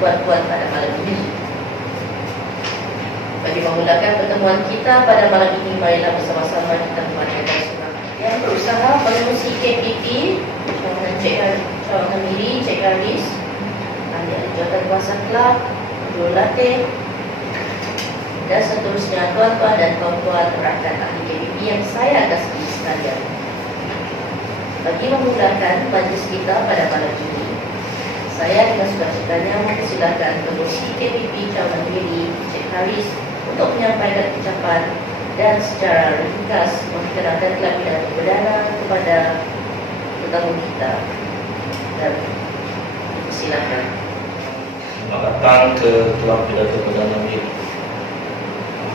tuan-tuan pada malam ini. Bagi memulakan pertemuan kita pada malam ini, marilah bersama-sama kita memanjatkan surah yang berusaha mengurusi KPP, Cawangan Miri, Cik Haris, ahli jawatan kuasa kelab, Abdul Latif, dan seterusnya tuan-tuan dan puan-puan rakan ahli KPP yang saya kasihi sekalian. Bagi memulakan majlis kita pada malam ini, saya dengan sukacitanya mempersilakan Pengerusi KPP Cawangan Miri, Cik Haris, untuk menyampaikan ucapan dan secara ringkas memperkenalkan kelab pidato perdana kepada tetamu kita. Dan silakan. Selamat datang ke kelab pidato perdana Miri.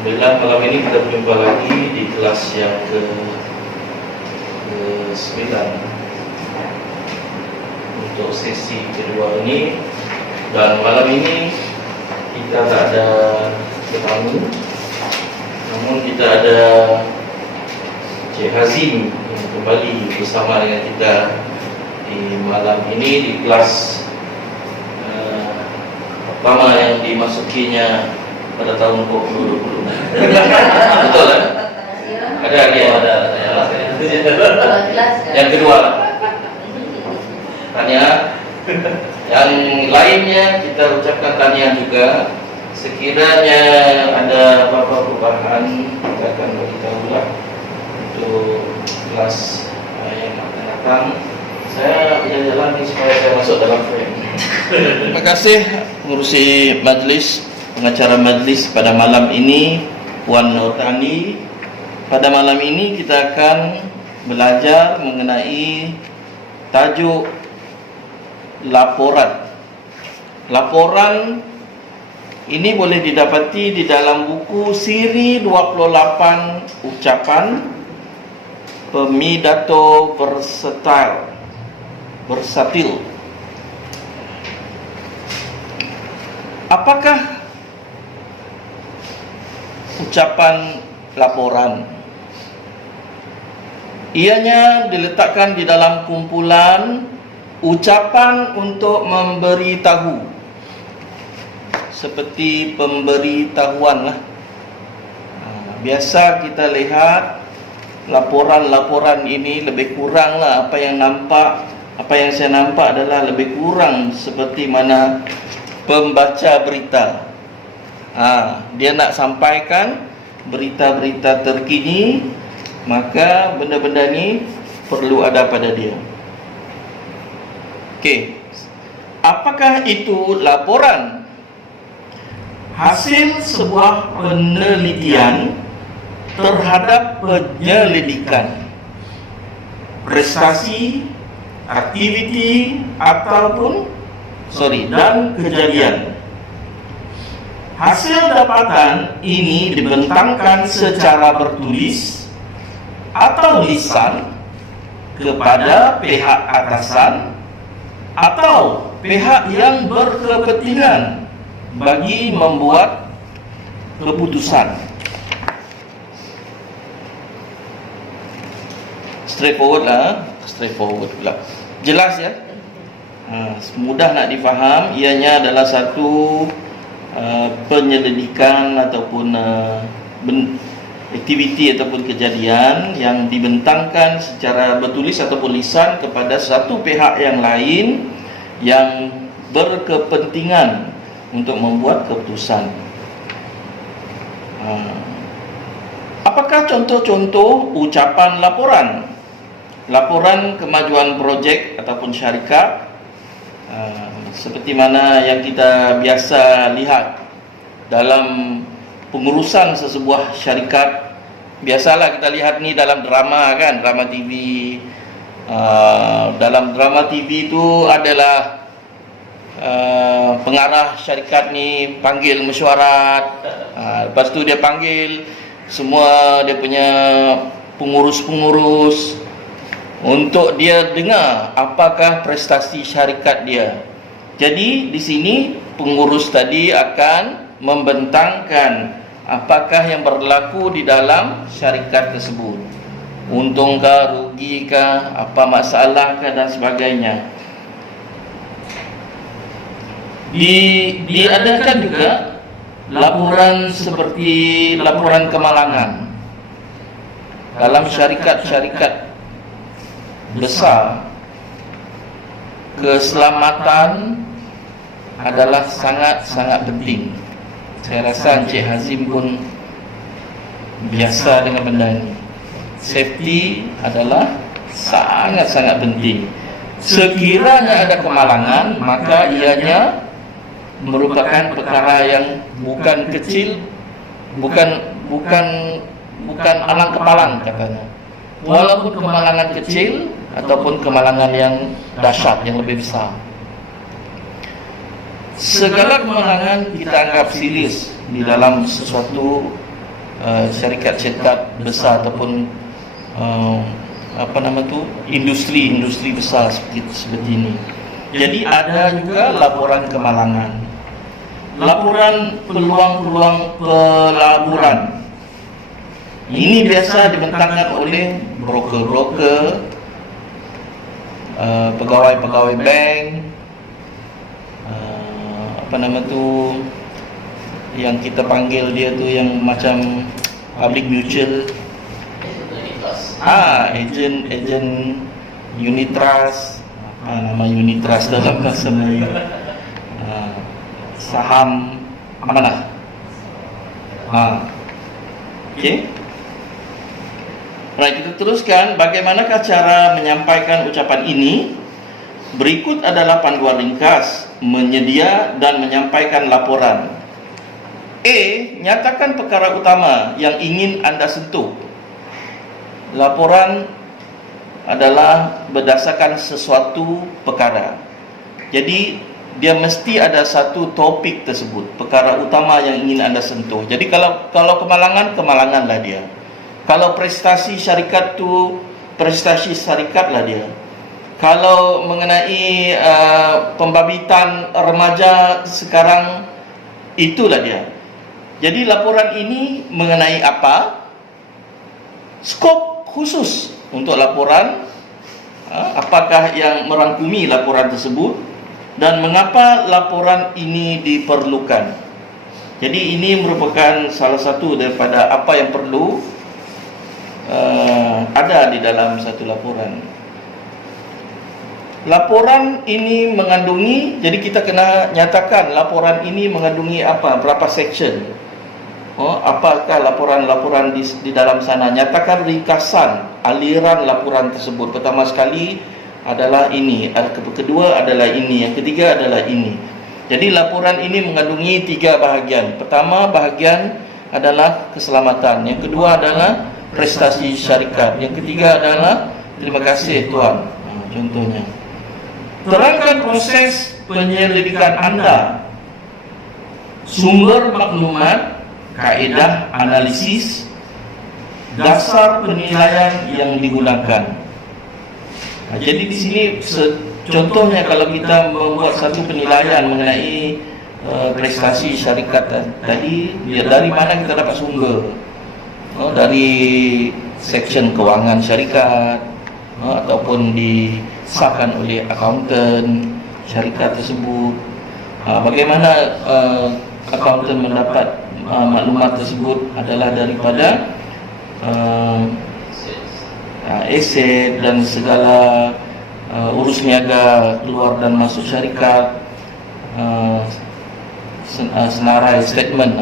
Alhamdulillah malam ini kita berjumpa lagi di kelas yang ke-9 untuk sesi kedua ini. Dan malam ini kita tak ada tetamu, namun kita ada Cik Hazim yang kembali bersama dengan kita di malam ini di kelas pertama yang dimasukinya pada tahun 2020. Betul kan? Ada dia ada. Yang kedua, tanya. Yang lainnya kita ucapkan tanya juga. Sekiranya ada apa-apa perubahan, kita akan beritahu lah untuk kelas yang akan datang. Saya jalan-jalan ni supaya saya masuk dalam frame. Terima kasih pengurusi majlis, pengacara majlis pada malam ini, Puan Nurtani. Pada malam ini kita akan belajar mengenai tajuk laporan. Laporan ini boleh didapati di dalam buku siri 28 ucapan Pemidato Versatil. Apakah ucapan laporan? Ianya diletakkan di dalam kumpulan ucapan untuk memberitahu, seperti pemberitahuan lah. Biasa kita lihat laporan-laporan ini lebih kurang lah apa yang saya nampak adalah lebih kurang seperti mana pembaca berita. Dia nak sampaikan berita-berita terkini, maka benda-benda ni perlu ada pada dia. Okey. Apakah itu laporan? Hasil sebuah penelitian terhadap penyelidikan, prestasi, aktiviti dan kejadian. Hasil dapatan ini dibentangkan secara bertulis atau lisan kepada pihak atasan atau pihak yang berkepentingan bagi membuat keputusan. Straightforward pula. Jelas ya? Mudah nak difaham. Ianya adalah satu penyelidikan ataupun aktiviti ataupun kejadian yang dibentangkan secara bertulis ataupun lisan kepada satu pihak yang lain yang berkepentingan untuk membuat keputusan. Apakah contoh-contoh ucapan laporan? Laporan kemajuan projek ataupun syarikat, seperti mana yang kita biasa lihat dalam pengurusan sesebuah syarikat. Biasalah kita lihat ni dalam drama kan, drama TV. Dalam drama TV itu adalah pengarah syarikat ni panggil mesyuarat, lepas tu dia panggil semua dia punya pengurus-pengurus untuk dia dengar apakah prestasi syarikat dia. Jadi di sini pengurus tadi akan membentangkan apakah yang berlaku di dalam syarikat tersebut, untungkah, rugikah, apa masalahkah dan sebagainya. Diadakan juga laporan seperti laporan kemalangan dalam syarikat-syarikat besar. Keselamatan adalah sangat-sangat penting. Saya rasa Encik Hazim pun biasa dengan benda ini. Safety adalah sangat-sangat penting. Sekiranya ada kemalangan, maka ianya merupakan perkara yang bukan kecil, bukan alang kepalang katanya. Walaupun kemalangan kecil ataupun kemalangan yang dahsyat, yang lebih besar. Segala kemalangan kita anggap serius di dalam sesuatu syarikat-syarikat besar ataupun industri besar seperti ini. Jadi ada juga laporan kemalangan, laporan peluang-peluang pelaburan. Ini biasa dibentangkan oleh broker-broker, pegawai-pegawai bank, yang kita panggil dia tu yang macam public mutual, ejen unit trust, nama unit trust dalam bahasa Melayu, saham amanah. Okey. Baik, kita teruskan. Bagaimanakah cara menyampaikan ucapan ini? Berikut adalah panduan ringkas menyedia dan menyampaikan laporan. A. Nyatakan perkara utama yang ingin anda sentuh. Laporan adalah berdasarkan sesuatu perkara. Jadi dia mesti ada satu topik tersebut, perkara utama yang ingin anda sentuh. Jadi kalau kemalanganlah dia. Kalau prestasi syarikat tu prestasi syarikatlah dia. Kalau mengenai pembabitan remaja sekarang, itulah dia. Jadi laporan ini mengenai apa? Skop khusus untuk laporan, apakah yang merangkumi laporan tersebut dan mengapa laporan ini diperlukan. Jadi ini merupakan salah satu daripada apa yang perlu ada di dalam satu laporan. Laporan ini mengandungi, jadi kita kena nyatakan laporan ini mengandungi apa, berapa section. Apakah laporan-laporan di dalam sana. Nyatakan ringkasan aliran laporan tersebut. Pertama sekali adalah ini, kedua adalah ini, yang ketiga adalah ini. Jadi laporan ini mengandungi 3 bahagian. Pertama bahagian adalah keselamatan, yang kedua adalah prestasi syarikat, yang ketiga adalah terima kasih Tuan. Contohnya, terangkan proses penyelidikan anda, sumber maklumat, kaedah analisis, dasar penilaian yang digunakan. Jadi di sini contohnya kalau kita membuat satu penilaian mengenai prestasi syarikat tadi, dari mana kita dapat sumber? Dari section kewangan syarikat, ataupun disahkan oleh akuntan syarikat tersebut. Bagaimana akuntan mendapat maklumat tersebut adalah daripada aset dan segala urus niaga keluar dan masuk syarikat, senarai statement,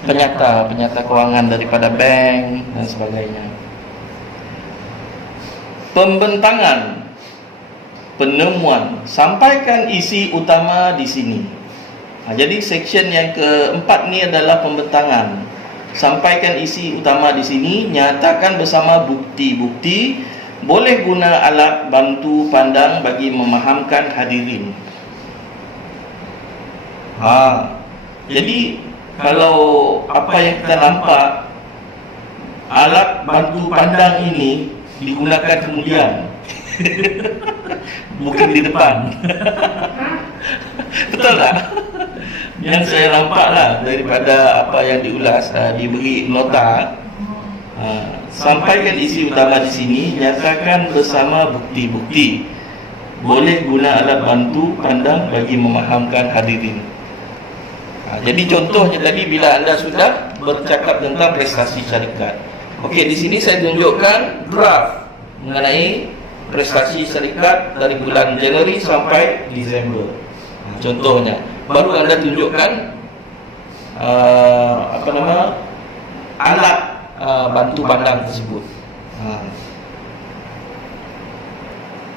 penyata kewangan daripada bank dan sebagainya. Pembentangan, penemuan, sampaikan isi utama di sini. Jadi section yang keempat ni adalah pembentangan. Sampaikan isi utama di sini, nyatakan bersama bukti-bukti, boleh guna alat bantu pandang bagi memahamkan hadirin. Jadi kalau apa yang kita nampak, alat bantu pandang ini digunakan kemudian bukan di depan. Betul tak? Yang saya nampaklah daripada apa yang diulas, diberi nota, sampaikan isi utama di sini, nyatakan bersama bukti-bukti. boleh guna alat bantu pandang bagi memahamkan hadirin. Jadi contohnya tadi bila anda sudah bercakap tentang prestasi syarikat. Okey, di sini saya tunjukkan graf mengenai prestasi syarikat dari bulan Januari sampai Disember. Contohnya, baru anda tunjukkan alat bantu pandang tersebut.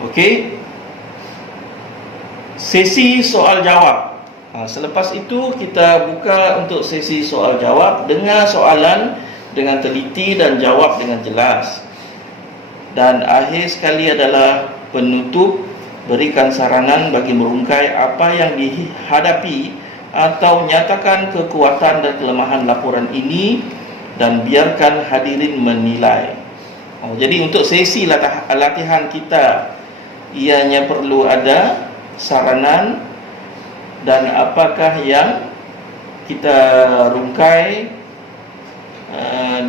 Okey. Sesi soal jawab. Selepas itu kita buka untuk sesi soal jawab. Dengar soalan dengan teliti dan jawab dengan jelas. Dan akhir sekali adalah penutup, berikan saranan bagi merungkai apa yang dihadapi atau nyatakan kekuatan dan kelemahan laporan ini dan biarkan hadirin menilai. Jadi untuk sesi latihan kita, ianya perlu ada saranan dan apakah yang kita rungkai,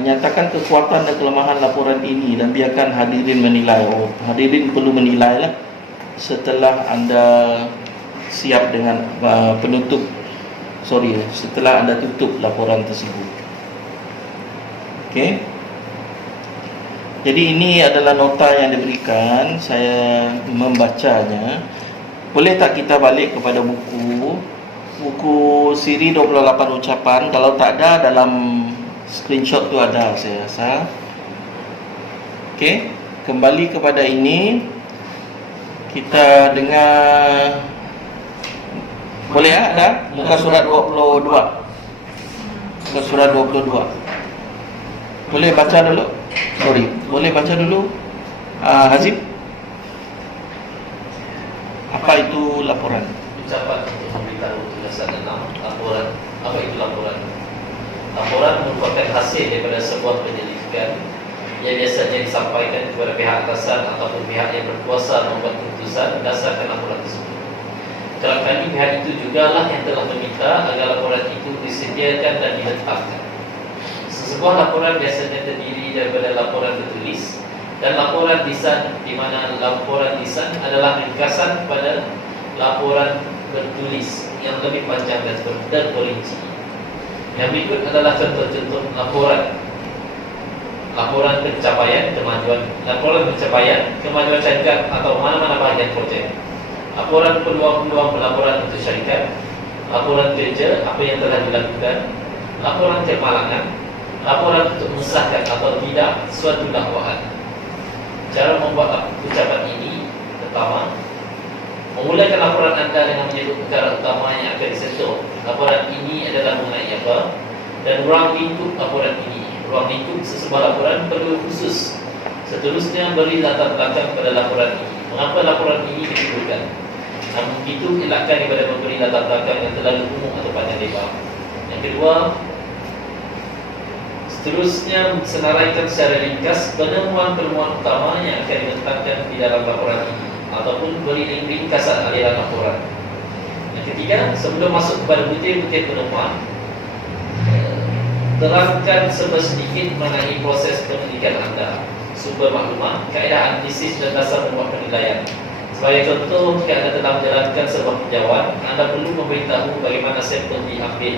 nyatakan kekuatan dan kelemahan laporan ini dan biarkan hadirin menilai. Hadirin perlu menilai lah setelah anda siap dengan setelah anda tutup laporan tersebut. Okey. Jadi ini adalah nota yang diberikan, saya membacanya. Boleh tak kita balik kepada buku siri 28 ucapan? Kalau tak ada, dalam screenshot tu ada, saya rasa. Okey, kembali kepada ini. Kita dengar. Boleh tak? Ada? Muka surat 22. Muka surat 22. Boleh baca dulu? Boleh baca dulu? Hazim? Apa itu laporan? Ucapan untuk memberitahu tugasan 6. Laporan. Apa itu laporan? Laporan merupakan hasil daripada sebuah penyelidikan yang biasanya disampaikan kepada pihak atasan ataupun pihak yang berkuasa membuat keputusan berdasarkan laporan tersebut. Kerap kali pihak itu jugalah yang telah meminta agar laporan itu disediakan dan diletakkan. Sebuah laporan biasanya terdiri daripada laporan tertulis dan laporan lisan, di mana laporan lisan adalah ringkasan kepada laporan tertulis yang lebih panjang dan terperinci. Yang berikut adalah contoh-contoh laporan. Laporan pencapaian kemajuan syarikat atau mana-mana bahagian projek. Laporan peluang-peluang pelaporan untuk syarikat. Laporan kerja, apa yang telah dilakukan. Laporan kemalangan. Laporan untuk mengesahkan atau tidak suatu dakwaan. Cara membuat ucapan ini: pertama, memulakan laporan anda dengan menyebut perkara utama yang akan disentuh. Laporan ini adalah mengenai apa, dan ruang lingkup laporan ini. Ruang lingkup sesebuah laporan perlu khusus. Seterusnya, beri latar belakang pada laporan ini. Mengapa laporan ini diperlukan? Namun itu, elakkan daripada memberi latar belakang yang terlalu umum atau panjang lebar. Yang kedua, seterusnya senaraikan secara ringkas penemuan-penemuan utama yang akan diletakkan di dalam laporan ini, ataupun beri ringkasan aliran laporan. Yang ketiga, sebelum masuk kepada butir-butir penemuan, terangkan sedikit mengenai proses penyelidikan anda, sumber maklumat, kaedah analisis dan dasar membuat penilaian. Sebagai contoh, jika anda telah menjalankan sebuah tinjauan, anda perlu memberitahu bagaimana sampel diambil.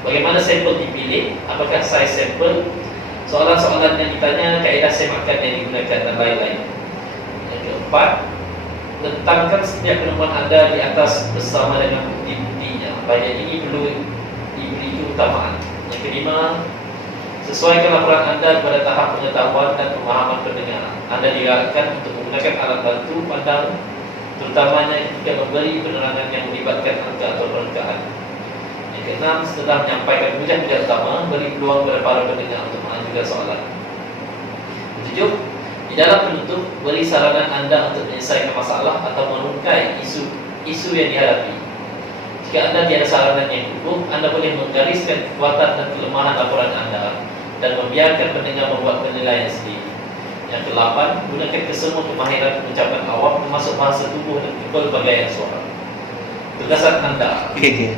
Bagaimana sampel dipilih, apakah saiz sampel, soalan-soalan yang ditanya, kaedah semakan yang digunakan dan lain-lain. Yang keempat, letakkan setiap penemuan anda di atas bersama dengan bukti-buktinya. Bahagian ini perlu diberi keutamaan. Yang kelima, sesuaikan laporan anda pada tahap pengetahuan dan pemahaman pendengar. Anda digalakkan untuk menggunakan alat bantu pandang, terutamanya ketika memberi penerangan yang melibatkan angka atau perengkaan. Yang keenam, setelah menyampaikan hujah-hujah utama, beri peluang kepada para pendengar untuk mengajukan soalan. Ketujuh, di dalam penutup, beri saranan anda untuk menyelesaikan masalah atau merungkai isu yang dihadapi. Jika anda tiada saranan yang cukup, anda boleh menggariskan kekuatan dan kelemahan laporan anda dan membiarkan pendengar membuat penilaian sendiri. Yang kedelapan, gunakan kesemua kemahiran pengucapan awam termasuk bahasa tubuh dan pelbagaian suara. Tugasan anda. Okey.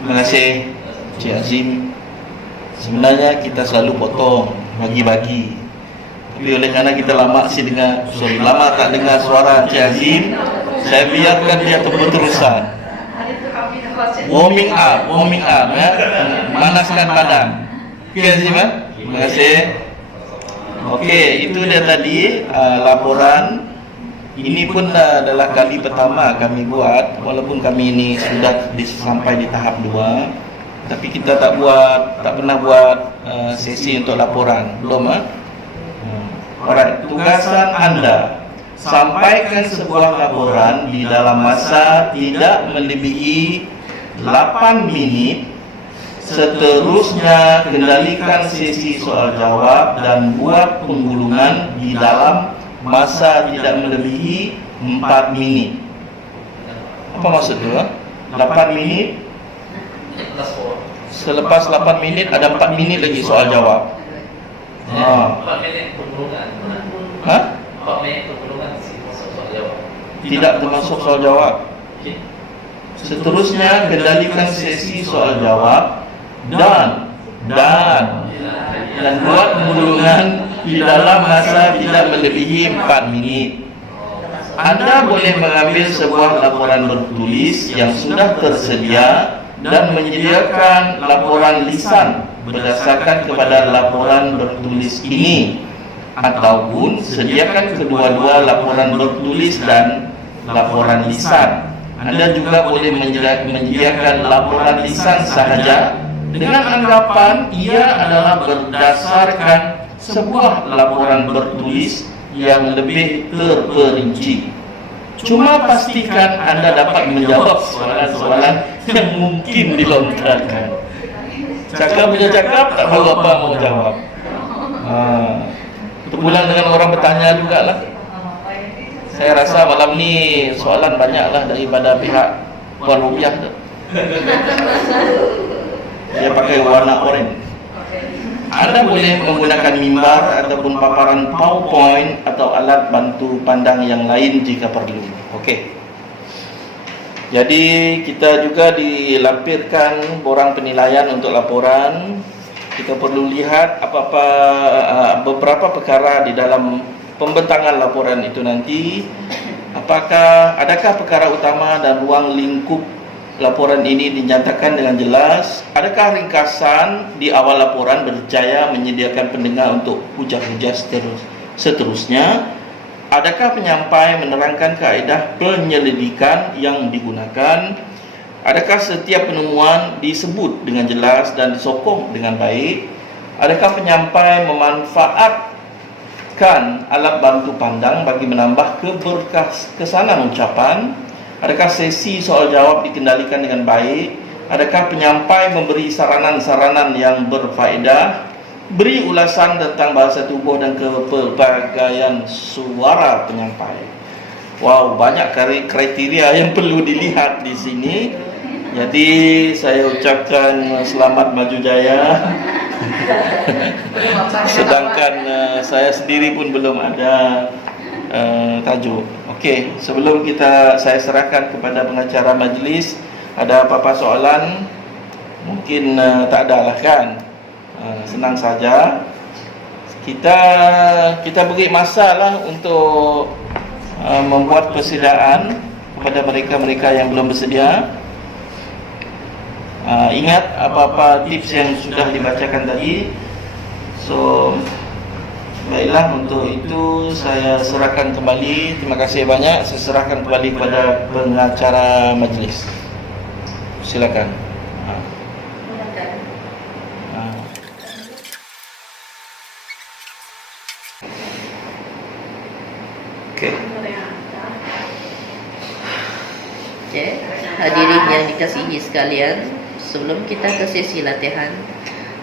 Terima kasih Cik Azim. Sebenarnya kita selalu potong, bagi-bagi. Tapi oleh kerana kita lama tak dengar suara Encik Azim, saya biarkan dia berterusan. Warming up ya. Manaskan badan. Okey Azim ya. Terima kasih. Okey, itu dia tadi laporan. Ini pun adalah kali pertama kami buat, walaupun kami ini sudah sampai di tahap 2, tapi kita tak pernah buat sesi untuk laporan. Belum Alright, tugasan anda sampaikan sebuah laporan di dalam masa tidak melebihi 8 minit. Seterusnya kendalikan sesi soal jawab dan buat penggulungan di dalam masa tidak melebihi 4 minit. Apa maksud tu? 8 minit. Selepas 8 minit ada 4 minit lagi soal jawab. 4 minit penggulungan. 4 minit penggulungan soal jawab. Tidak termasuk soal jawab. Seterusnya kendalikan sesi soal jawab dan buat penggulungan di dalam masa tidak melebihi 4 minit. Anda boleh mengambil sebuah laporan bertulis yang sudah tersedia dan menyediakan laporan lisan berdasarkan kepada laporan bertulis ini, ataupun sediakan kedua-dua laporan bertulis dan laporan lisan. Anda juga boleh menyediakan laporan lisan sahaja dengan anggapan ia adalah berdasarkan sebuah laporan bertulis yang lebih terperinci. Cuma pastikan anda dapat menjawab soalan-soalan yang mungkin dilontarkan. Cakap punya cakap, tak tahu apa mau jawab. Terpulang dengan orang bertanya jugalah. Saya rasa malam ni soalan banyaklah daripada pihak Puan Rupiah tu. Dia pakai warna oranye. Anda boleh menggunakan mimbar ataupun paparan PowerPoint atau alat bantu pandang yang lain jika perlu. Okey. Jadi kita juga dilampirkan borang penilaian untuk laporan. Kita perlu lihat beberapa perkara di dalam pembentangan laporan itu nanti. Adakah perkara utama dan ruang lingkup laporan ini dinyatakan dengan jelas? Adakah ringkasan di awal laporan berjaya menyediakan pendengar untuk hujah-hujah seterusnya? Adakah penyampai menerangkan kaedah penyelidikan yang digunakan? Adakah setiap penemuan disebut dengan jelas dan disokong dengan baik? Adakah penyampai memanfaatkan alat bantu pandang bagi menambah keberkesanan ucapan? Adakah sesi soal jawab dikendalikan dengan baik? Adakah penyampai memberi saranan-saranan yang berfaedah? Beri ulasan tentang bahasa tubuh dan kepelbagaian suara penyampai. Wow, banyak kriteria yang perlu dilihat di sini. Jadi saya ucapkan selamat maju jaya. Sedangkan saya sendiri pun belum ada tajuk. Okey, sebelum saya serahkan kepada pengacara majlis, ada apa-apa soalan? Mungkin tak ada lah kan? Senang saja. Kita beri masa lah untuk membuat persediaan kepada mereka-mereka yang belum bersedia. Ingat apa-apa tips yang sudah dibacakan tadi. So baiklah, untuk itu saya serahkan kembali. Terima kasih banyak. Saya serahkan kembali kepada pengacara majlis. Silakan. Okey. Hadirin yang dikasihi sekalian, sebelum kita ke sesi latihan,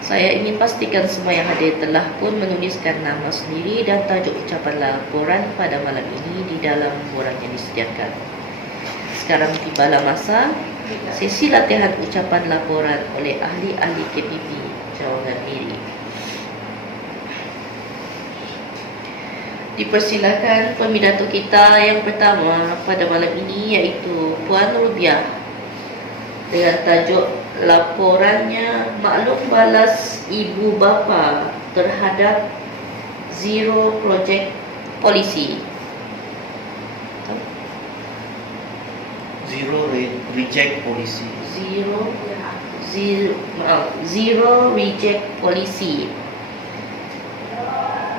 saya ingin pastikan semua yang hadir telah pun menuliskan nama sendiri dan tajuk ucapan laporan pada malam ini di dalam borang yang disediakan. Sekarang tibalah masa sesi latihan ucapan laporan oleh ahli-ahli KPP Cawangan Miri. Dipersilakan pemidato kita yang pertama pada malam ini, iaitu Puan Rupiah, dengan tajuk laporannya maklum balas ibu bapa terhadap Zero Project Policy. Reject policy. Zero Reject Policy.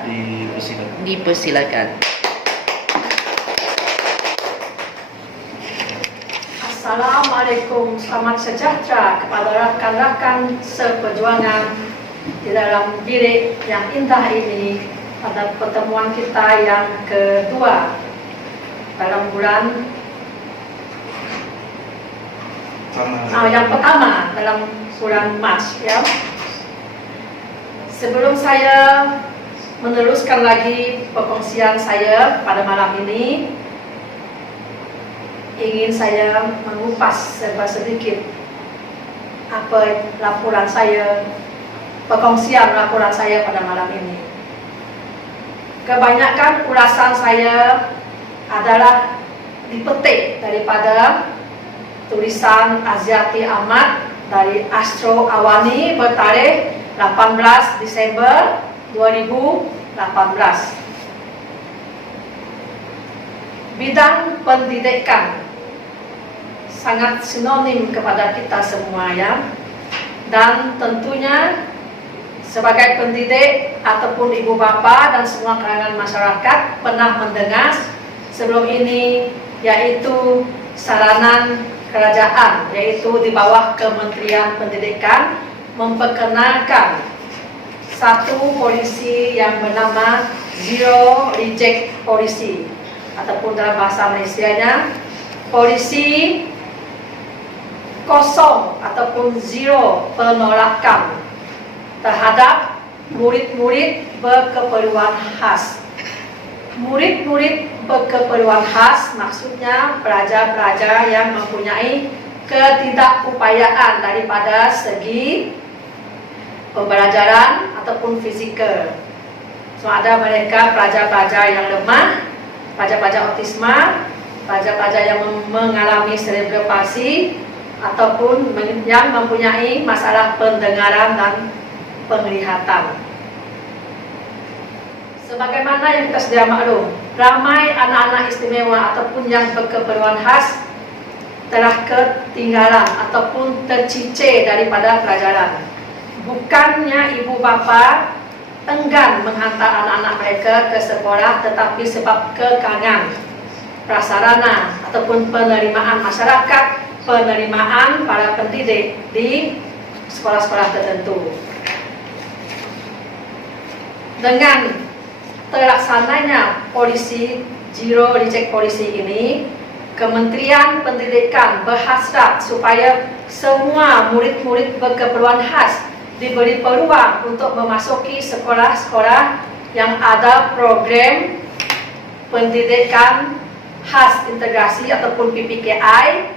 Dipersilakan. Dipersilakan. Assalamualaikum, selamat sejahtera kepada rakan-rakan seperjuangan di dalam bilik yang indah ini pada pertemuan kita yang kedua dalam bulan yang pertama dalam bulan Mac ya. Sebelum saya meneruskan lagi perkongsian saya pada malam ini, ingin saya mengupas sedikit apa laporan saya, perkongsian laporan saya pada malam ini. Kebanyakan ulasan saya adalah dipetik daripada tulisan Aziati Ahmad dari Astro Awani bertarikh 18 Disember 2018. Bidang pendidikan sangat sinonim kepada kita semua ya. Dan tentunya sebagai pendidik ataupun ibu bapa dan semua kalangan masyarakat pernah mendengar sebelum ini, yaitu saranan kerajaan, yaitu di bawah Kementerian Pendidikan memperkenalkan satu polisi yang bernama Zero Reject Policy, ataupun dalam bahasa Malaysianya polisi kosong ataupun zero penolakan terhadap murid-murid berkeperluan khas. Murid-murid berkeperluan khas maksudnya pelajar-pelajar yang mempunyai ketidakupayaan daripada segi pembelajaran ataupun fizikal. So ada mereka pelajar-pelajar yang lemah, pelajar-pelajar autisma, pelajar-pelajar yang mengalami cerebral palsy, ataupun yang mempunyai masalah pendengaran dan penglihatan. Sebagaimana yang kita sedia maklum, ramai anak-anak istimewa ataupun yang berkeperluan khas telah ketinggalan ataupun tercicir daripada pelajaran. Bukannya ibu bapa enggan menghantar anak-anak mereka ke sekolah, tetapi sebab kekangan prasarana ataupun penerimaan masyarakat, penerimaan para pendidik di sekolah-sekolah tertentu. Dengan terlaksananya polisi Zero Reject Policy ini, Kementerian Pendidikan berhasrat supaya semua murid-murid berkeperluan khas diberi peluang untuk memasuki sekolah-sekolah yang ada program pendidikan khas integrasi ataupun PPKI,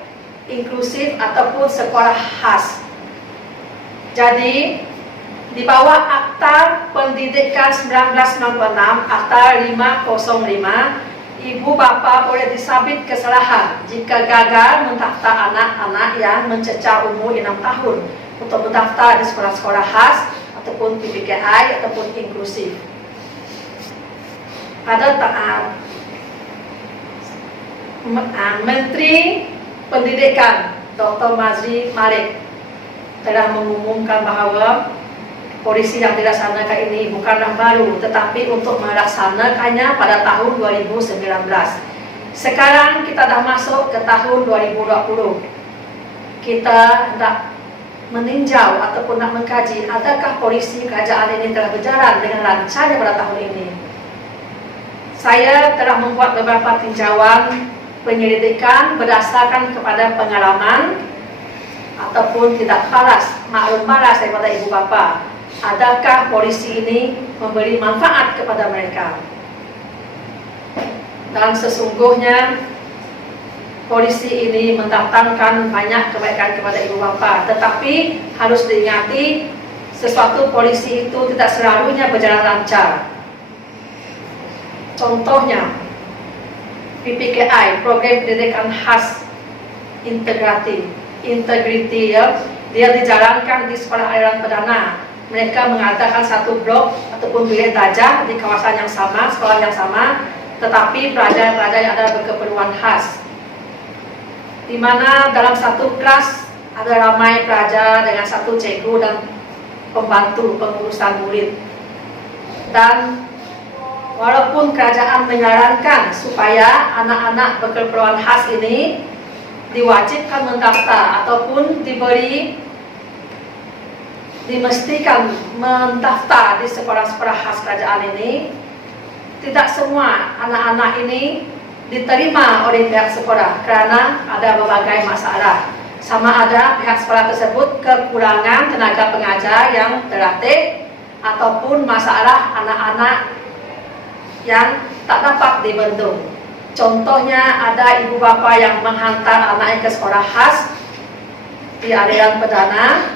inklusif ataupun sekolah khas. Jadi di bawah Akta Pendidikan 1996, Akta 505, ibu bapa boleh disabit kesalahan jika gagal mendaftar anak-anak yang mencecah umur 6 tahun untuk mendaftar di sekolah-sekolah khas ataupun PPKI ataupun inklusif. Pada Menteri Pendidikan Dr. Mazri Malik telah mengumumkan bahawa polisi yang dilaksanakan ini bukanlah baru, tetapi untuk melaksanakannya pada tahun 2019. Sekarang kita dah masuk ke tahun 2020. Kita hendak meninjau ataupun nak mengkaji adakah polisi kerajaan ini telah berjalan dengan lancar pada tahun ini. Saya telah membuat beberapa tinjauan penyelidikan berdasarkan kepada pengalaman ataupun tidak falas, maklum malas daripada ibu bapa. Adakah polisi ini memberi manfaat kepada mereka? Dan sesungguhnya polisi ini mendatangkan banyak kebaikan kepada ibu bapa, tetapi harus diingati sesuatu polisi itu tidak selalunya berjalan lancar. Contohnya PPKI, Program Pendidikan Khas Integriti ya, dia dijalankan di sekolah aliran perdana mereka mengadakan satu blok ataupun bilik belajar di kawasan yang sama, sekolah yang sama, tetapi pelajar-pelajar yang ada berkeperluan khas. Di mana dalam satu kelas ada ramai pelajar dengan satu cikgu dan pembantu pengurusan murid. Dan walaupun kerajaan menyarankan supaya anak-anak berkeperluan khas ini diwajibkan mendaftar ataupun dimestikan mendaftar di sekolah-sekolah khas kerajaan ini, tidak semua anak-anak ini diterima oleh pihak sekolah karena ada berbagai masalah. Sama ada pihak sekolah tersebut kekurangan tenaga pengajar yang terlatih ataupun masalah anak-anak yang tak dapat dibendung. Contohnya ada ibu bapa yang menghantar anaknya ke sekolah khas di aliran perdana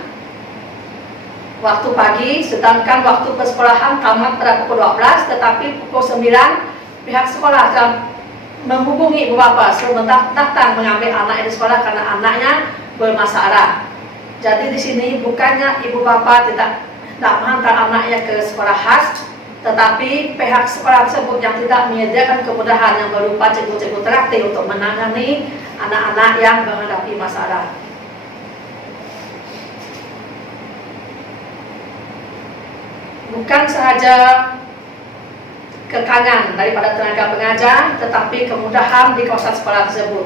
waktu pagi, sedangkan waktu persekolahan tamat pada pukul 12, tetapi pukul 9 pihak sekolah telah menghubungi ibu bapa suruh datang mengambil anaknya di sekolah karena anaknya bermasalah. Jadi di sini bukannya ibu bapa tidak menghantar anaknya ke sekolah khas, tetapi pihak sekolah tersebut yang tidak menyediakan kemudahan yang berupa cikgu-cikgu terlatih untuk menangani anak-anak yang menghadapi masalah. Bukan sahaja kekangan daripada tenaga pengajar, tetapi kemudahan di kawasan sekolah tersebut.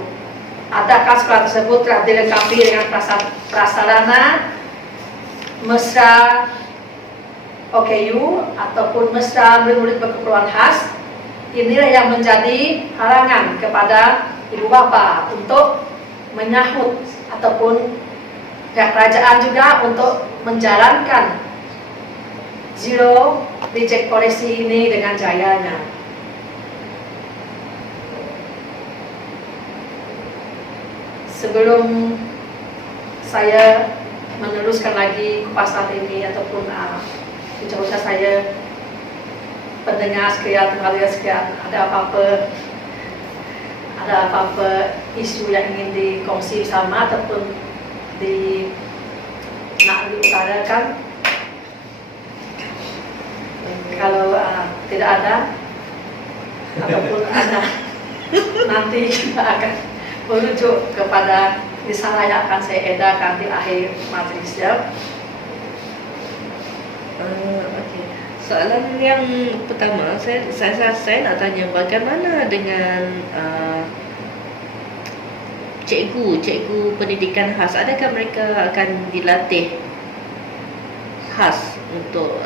Adakah sekolah tersebut telah dilengkapi dengan prasarana mesra OKU ataupun mesra murid-murid berkeperluan khas? Inilah yang menjadi halangan kepada ibu bapa untuk menyahut ataupun pihak kerajaan juga untuk menjalankan zero reject policy ini dengan jayanya. Sebelum saya meneruskan lagi kupasan ini ataupun ucapan saya, pendengar sekalian, pengalir sekalian, ada apa-apa isu yang ingin dikongsi sama ataupun nak diutarakan? Kalau tidak ada ataupun ada, nanti kita akan merujuk kepada risalah yang akan saya edarkan di akhir majelis ya. Okey. Soalan yang pertama, saya nak tanya bagaimana dengan cikgu pendidikan khas? Adakah mereka akan dilatih khas untuk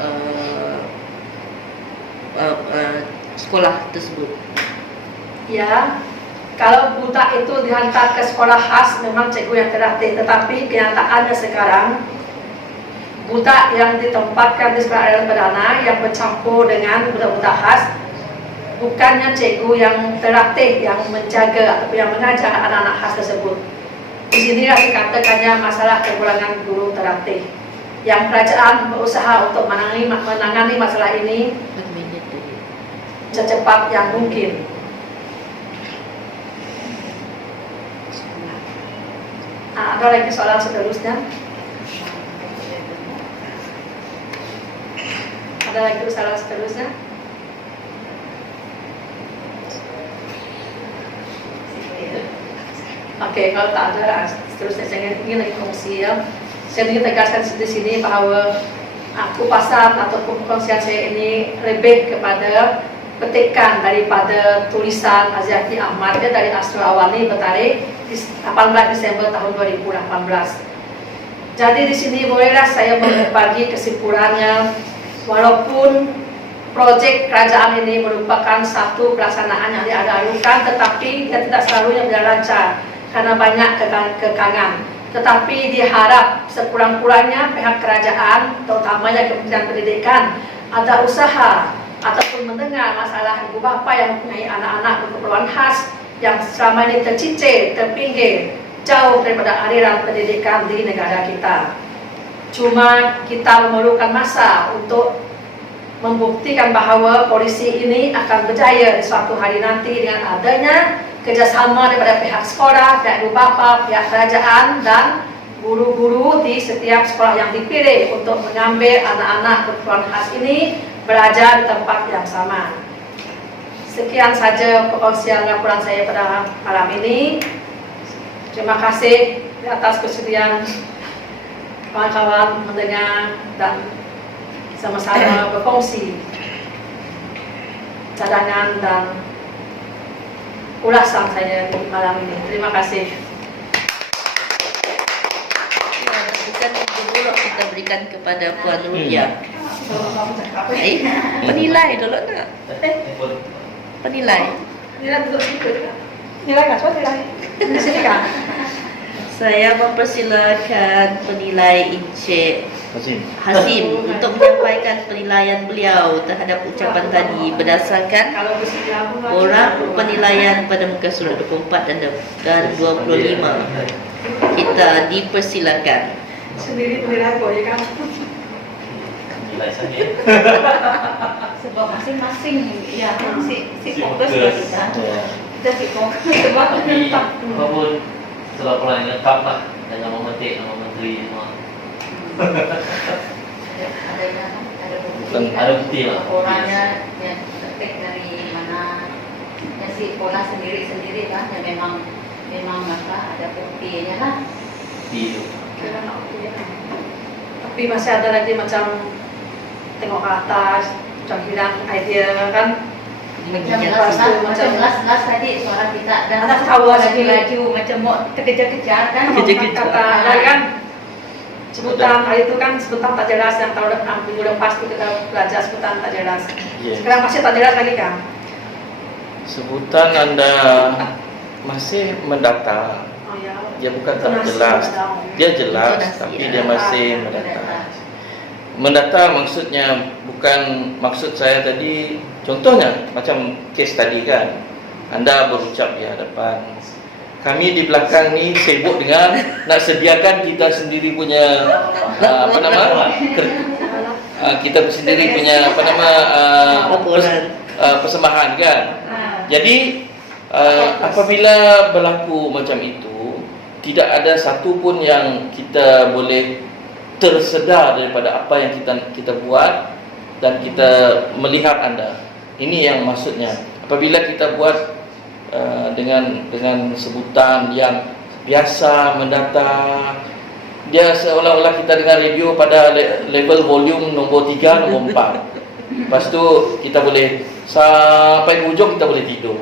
sekolah tersebut? Ya, kalau budak itu dihantar ke sekolah khas memang cikgu yang terlatih, tetapi kenyataannya sekarang budak yang ditempatkan di sekolah aliran perdana yang bercampur dengan budak-budak khas bukannya cikgu yang terlatih yang menjaga ataupun yang mengajar anak-anak khas tersebut. Di sinilah dikatakannya masalah kekurangan guru terlatih. Yang kerajaan berusaha untuk menangani masalah ini secepat yang mungkin. Ada lagi soalan seterusnya? Ada lagi soalan seterusnya? Oke, kalau tak ada seterusnya saya ingin lagi kongsi ya. Saya ingin tegaskan di sini bahwa kupasan ataupun perkongsian saya ini lebih kepada petikan daripada tulisan Aziati Ahmad dari Asrul Awani bertarikh 18 Desember tahun 2018. Jadi di sini bolehlah saya berbagi kesimpulannya, walaupun proyek kerajaan ini merupakan satu pelaksanaan yang diadakan, tetapi dia tidak selalunya berjalan lancar karena banyak kekangan. Tetapi diharap sekurang-kurangnya pihak kerajaan, terutamanya Kementerian Pendidikan, ada usaha ataupun mendengar masalah ibu bapa yang mempunyai anak-anak berkeperluan khas yang selama ini tercicir, terpinggir, jauh daripada aliran pendidikan di negara kita. Cuma kita memerlukan masa untuk membuktikan bahawa polisi ini akan berjaya di suatu hari nanti dengan adanya kerjasama daripada pihak sekolah, pihak ibu bapa, pihak kerajaan dan guru-guru di setiap sekolah yang dipilih untuk mengambil anak-anak berkebutuhan khas ini belajar di tempat yang sama. Sekian saja perkongsian laporan saya pada malam ini. Terima kasih atas kesediaan kawan-kawan mendengar dan sama-sama berfungsi cadangan dan ulasan saya di malam ini. Terima kasih. Bukan itu dulu kita berikan kepada Puan Rulia. Penilai dulu nak. Penilai. Nilai duduk situ. Nilai kan? Coba nilai. Di sini kan? Saya mempersilakan penilai Encik Hasim. Hasim untuk menyampaikan penilaian beliau terhadap ucapan tadi berdasarkan Kalau di sini aku orang penilaian pada muka surat 24 dan 25. Kita dipersilakan. sendiri penilai boleh kan? Nilai saya. Sebab masing-masing ya si fokus Fokus. kita. Ya. Kita si fokus sebab Tapi tetap apapun setelah pulang lengkap lah dengan memetik nama menteri semua. Ada bukti lah. orangnya yang ketik dari mana ya si pola sendiri-sendiri kan ya memang apa ada buktinya lah. Di Kira nak okey kan? Tapi masih ada lagi macam tengok ke atas, macam hilang idea kan? Macam Menjelaskan. jelas tadi suara kita dan Ada ketawa laju macam mau terkejar-kejar kan. Terkejar-kejar. Kata ada kan? Sebutan hari itu kan sebutan tak jelas yang tahun depan minggu lepas tu kita belajar sebutan tak jelas. Ya. Sekarang masih tak jelas lagi kan? Sebutan Anda masih mendata. Oh ya. Dia bukan tak Intonasi jelas. ada. Dia jelas, Intonasi, tapi ya. dia masih mendata. Mendata maksudnya bukan maksud saya tadi. Contohnya macam kes tadi kan, Anda berucap di hadapan. Kami di belakang ni sibuk dengan nak sediakan kita sendiri punya apa nama? Kita sendiri punya apa nama Laporan. persembahan kan. Jadi apabila berlaku macam itu, tidak ada satu pun yang kita boleh tersedar daripada apa yang kita buat dan kita melihat Anda. Ini yang maksudnya. Apabila kita buat dengan sebutan yang biasa mendata, dia seolah-olah kita dengar radio pada level volume nombor 3, nombor 4. Lepas tu kita boleh sampai hujung kita boleh tidur.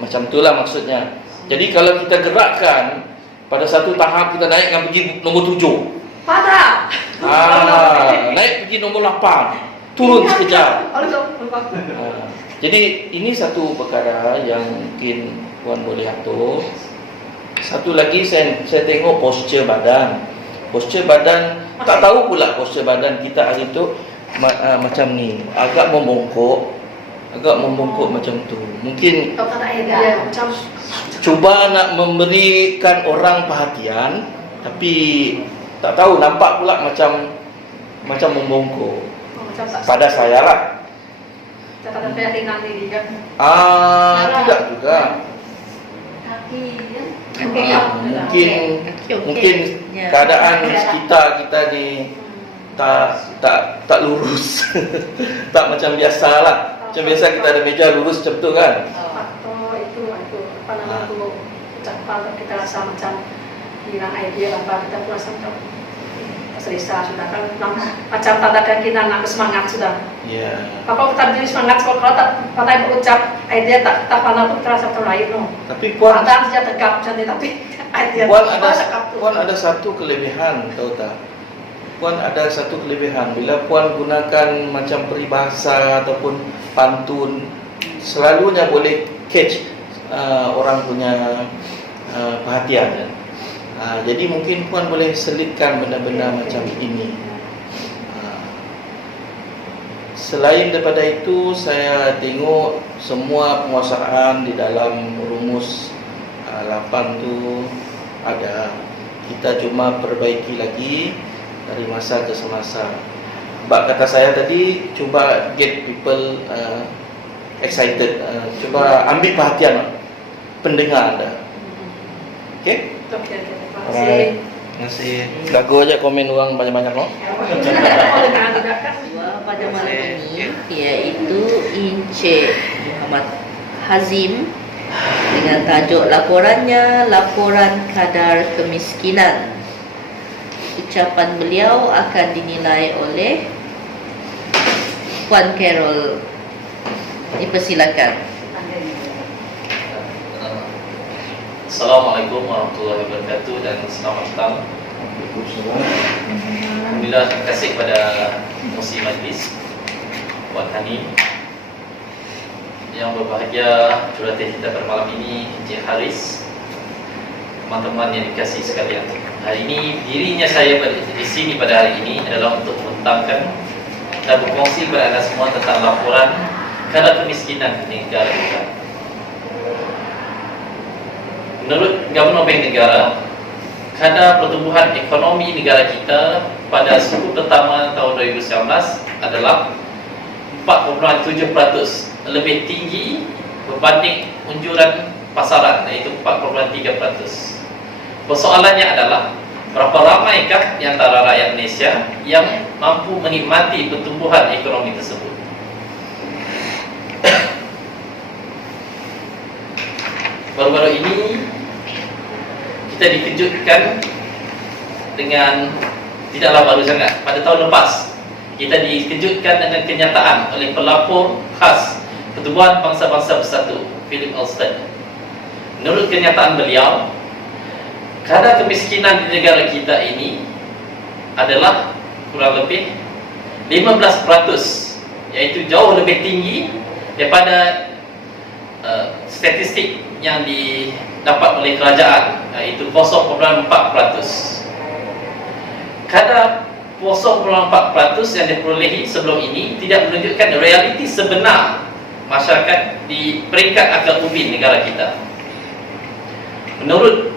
Macam itulah maksudnya. Jadi kalau kita gerakkan pada satu tahap kita naik dengan pergi nombor 7. Patah. Naik pergi nombor 8. Turun sekejap. Jadi ini satu perkara yang mungkin Puan boleh atur. Satu lagi saya tengok posture badan. Posture badan, tak tahu pula posture badan kita hari itu macam ni, agak membongkok macam tu. Mungkin Tak ada idea macam cuba nak memberikan orang perhatian, tapi tak tahu, nampak pula macam membongkok. macam tak Pada saya lah. tak ada keyakinan diri kan? Tidak juga. Kaki ya. Mungkin Ya. keadaan sekitar kita ni tak lurus. Tak macam biasa lah. Macam biasa kita ada meja lurus macam tu kan. Atau itu apa nama tu ucapan kita rasa macam hilang idea apa kita pun rasa macam selesa sudah kan macam tak ada keyakinan nak bersemangat sudah. Ya. Kalau kita jadi semangat kalau tak pandai berucap idea tak pandai pun kita rasa terlain no. Tapi Puan Padahal saja tegap macam ni tapi idea Puan ada satu kelebihan, tahu tak? Puan ada satu kelebihan bila Puan gunakan macam peribahasa ataupun pantun, selalunya boleh catch orang punya perhatian. Jadi mungkin Puan boleh selitkan benda-benda macam ini. Selain daripada itu, saya tengok semua penguasaan di dalam rumus 8 tu ada. Kita cuma perbaiki lagi dari masa ke semasa. Sebab kata saya tadi, cuba get people excited, cuba ambil perhatian pendengar anda. Okay? Terima kasih. Alright. Ngasih gago aja komen uang banyak-banyak no. Dua pada malam ini yaitu Ince Muhammad Hazim dengan tajuk laporannya Laporan Kadar Kemiskinan. Ucapan beliau akan dinilai oleh Puan Carol. Dipersilakan. Assalamualaikum warahmatullahi wabarakatuh dan selamat datang. Alhamdulillah, terima kasih kepada Musi Majlis Puan Hani yang berbahagia jurulatih kita pada malam ini, Encik Haris, teman-teman yang dikasihi sekalian. Hari ini dirinya saya di sini pada hari ini adalah untuk membentangkan dan berkongsi kepada anda semua tentang laporan kadar kemiskinan di negara kita. Menurut Gubernur Bank Negara, kadar pertumbuhan ekonomi negara kita pada 10 pertama tahun 2019 adalah 4.7%, lebih tinggi berbanding unjuran pasaran, iaitu 4.3%. Persoalannya adalah berapa ramaikah di antara rakyat Malaysia yang mampu menikmati pertumbuhan ekonomi tersebut. Baru-baru ini kita dikejutkan dengan, tidaklah baru sangat, pada tahun lepas kita dikejutkan dengan kenyataan oleh pelapor khas Pertubuhan Bangsa-Bangsa Bersatu, Philip Alston. Menurut kenyataan beliau, kadar kemiskinan di negara kita ini adalah kurang lebih 15%, iaitu jauh lebih tinggi daripada statistik yang didapat oleh kerajaan, iaitu 0.4%. Kadar 0.4% yang diperolehi sebelum ini tidak menunjukkan realiti sebenar masyarakat di peringkat akal ubi negara kita. Menurut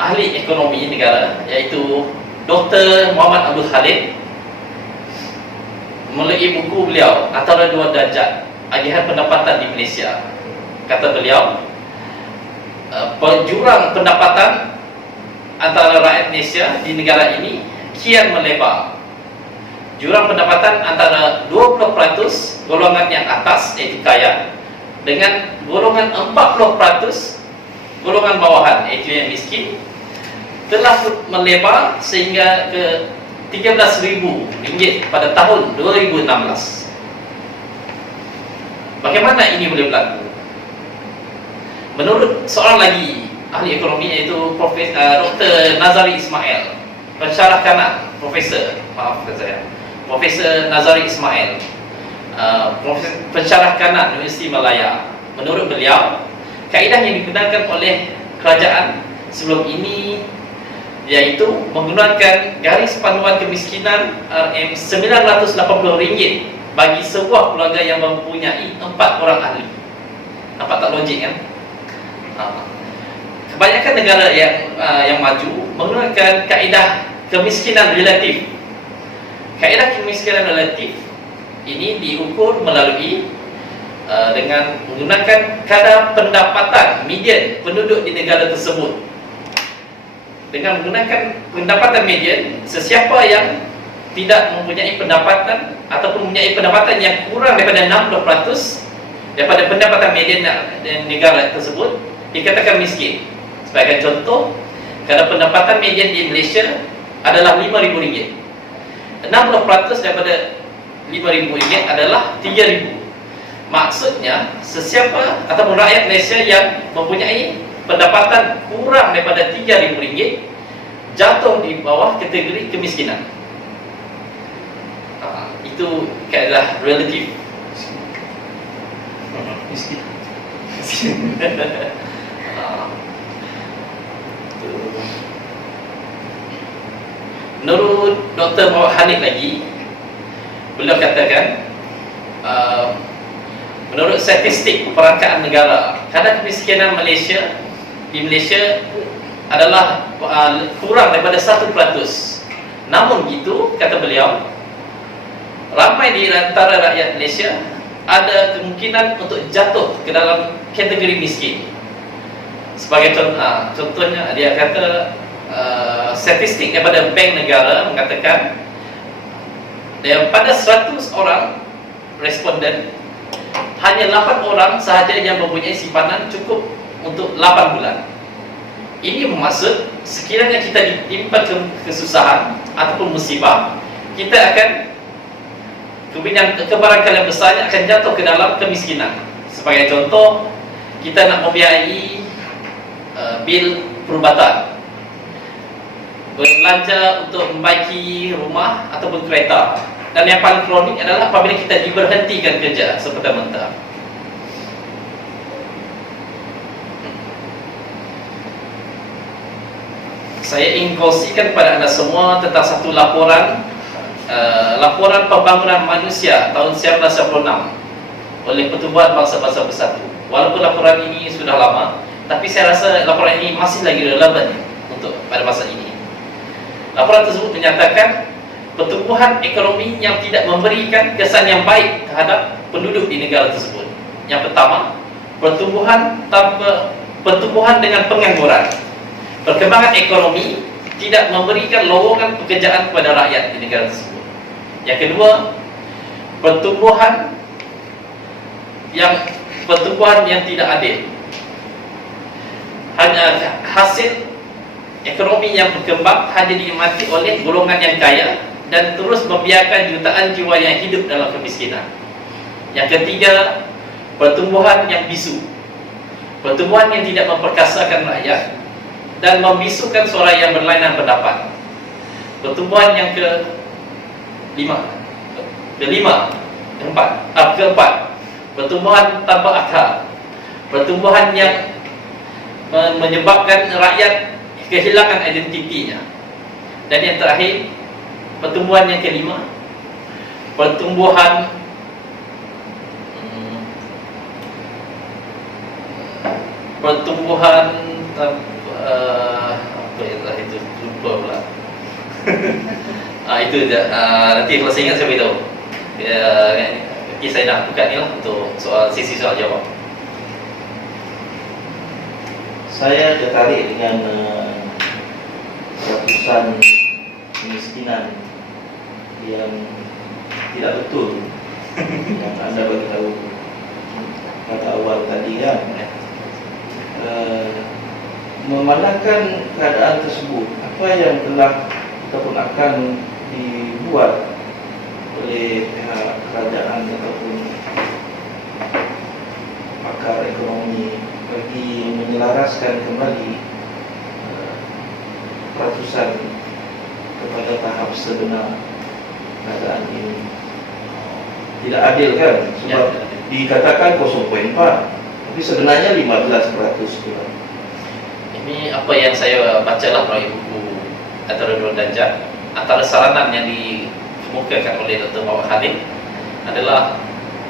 ahli ekonomi negara, iaitu Dr. Muhammad Abdul Khalid, melalui buku beliau Antara Dua Darjat Agihan Pendapatan di Malaysia, kata beliau, jurang pendapatan antara rakyat Malaysia di negara ini kian melebar. Jurang pendapatan antara 20% golongan yang atas, iaitu kaya, dengan golongan 40% golongan bawahan, iaitu yang miskin, telah melebar sehingga ke RM13,000 pada tahun 2016. Bagaimana ini boleh berlaku? Menurut seorang lagi ahli ekonomi, iaitu Dr. Nazari Ismail, pensyarah kanan, Profesor Nazari Ismail, pensyarah kanan Universiti Malaya. Menurut beliau, kaedah yang digunakan oleh kerajaan sebelum ini, iaitu menggunakan garis panduan kemiskinan RM980 bagi sebuah keluarga yang mempunyai 4 orang ahli. Nampak tak logik kan? Kebanyakan negara yang maju menggunakan kaedah kemiskinan relatif. Kaedah kemiskinan relatif ini diukur melalui dengan menggunakan kadar pendapatan median penduduk di negara tersebut. Dengan menggunakan pendapatan median, sesiapa yang tidak mempunyai pendapatan ataupun mempunyai pendapatan yang kurang daripada 60% daripada pendapatan median negara tersebut dikatakan miskin. Sebagai contoh, kadar pendapatan median di Malaysia adalah RM5,000. 60% daripada RM5,000 adalah RM3,000. Maksudnya, sesiapa ataupun rakyat Malaysia yang mempunyai pendapatan kurang daripada RM3,000 jatuh di bawah kategori kemiskinan. Itu kaedah relatif. Miskin. Menurut Dr. Muhammad Hanif lagi, beliau katakan, menurut statistik perangkaan negara, kadar kemiskinan di Malaysia adalah kurang daripada 1%. Namun begitu, kata beliau, ramai di antara rakyat Malaysia ada kemungkinan untuk jatuh ke dalam kategori miskin. Sebagai contohnya, dia kata statistik daripada Bank Negara mengatakan pada 100 orang responden, hanya 8 orang sahaja yang mempunyai simpanan cukup untuk 8 bulan. Ini bermaksud sekiranya kita ditimpa kesusahan ataupun musibah, kita akan kebarangkalian besarnya akan jatuh ke dalam kemiskinan. Sebagai contoh, kita nak membiayai bil perubatan, berbelanja untuk membaiki rumah ataupun kereta, dan yang paling kronik adalah apabila kita diberhentikan kerja serta-merta. Saya ingin kongsikan kepada anda semua tentang satu laporan pembangunan manusia tahun 1996 oleh Pertubuhan Bangsa-Bangsa Bersatu. Walaupun laporan ini sudah lama, tapi saya rasa laporan ini masih lagi relevan untuk pada masa ini. Laporan tersebut menyatakan pertumbuhan ekonomi yang tidak memberikan kesan yang baik terhadap penduduk di negara tersebut. Yang pertama, pertumbuhan dengan pengangguran. Perkembangan ekonomi tidak memberikan lowongan pekerjaan kepada rakyat di negara tersebut. Yang kedua, pertumbuhan yang tidak adil. Hanya hasil ekonomi yang berkembang hanya dinikmati oleh golongan yang kaya dan terus membiarkan jutaan jiwa yang hidup dalam kemiskinan. Yang ketiga, pertumbuhan yang bisu. Pertumbuhan yang tidak memperkasakan rakyat dan membisukan suara yang berlainan pendapat. Pertumbuhan yang keempat, pertumbuhan tanpa akal. Pertumbuhan yang menyebabkan rakyat kehilangan identitinya. Dan yang terakhir, pertumbuhan yang kelima, pertumbuhan apa itu lupa pula. Itu nanti kalau saya ingat saya beritahu. Nanti saya nak buka ni lah untuk sesi soal jawab. Saya tertarik dengan ratusan kemiskinan yang tidak betul yang anda bagi tahu pada awal tadi kan. Memandangkan keadaan tersebut, apa yang telah ataupun akan dibuat oleh pihak kerajaan ataupun pakar ekonomi bagi menyelaraskan kembali ratusan kepada tahap sebenar keadaan ini? Tidak adil kan? Sebab dikatakan 0.4, tapi sebenarnya 15% juga. Ini apa yang saya bacalah melalui buku Antara Dua Darjat. Antara saranan yang dikemukakan oleh Dr. Muhammad Khalid adalah,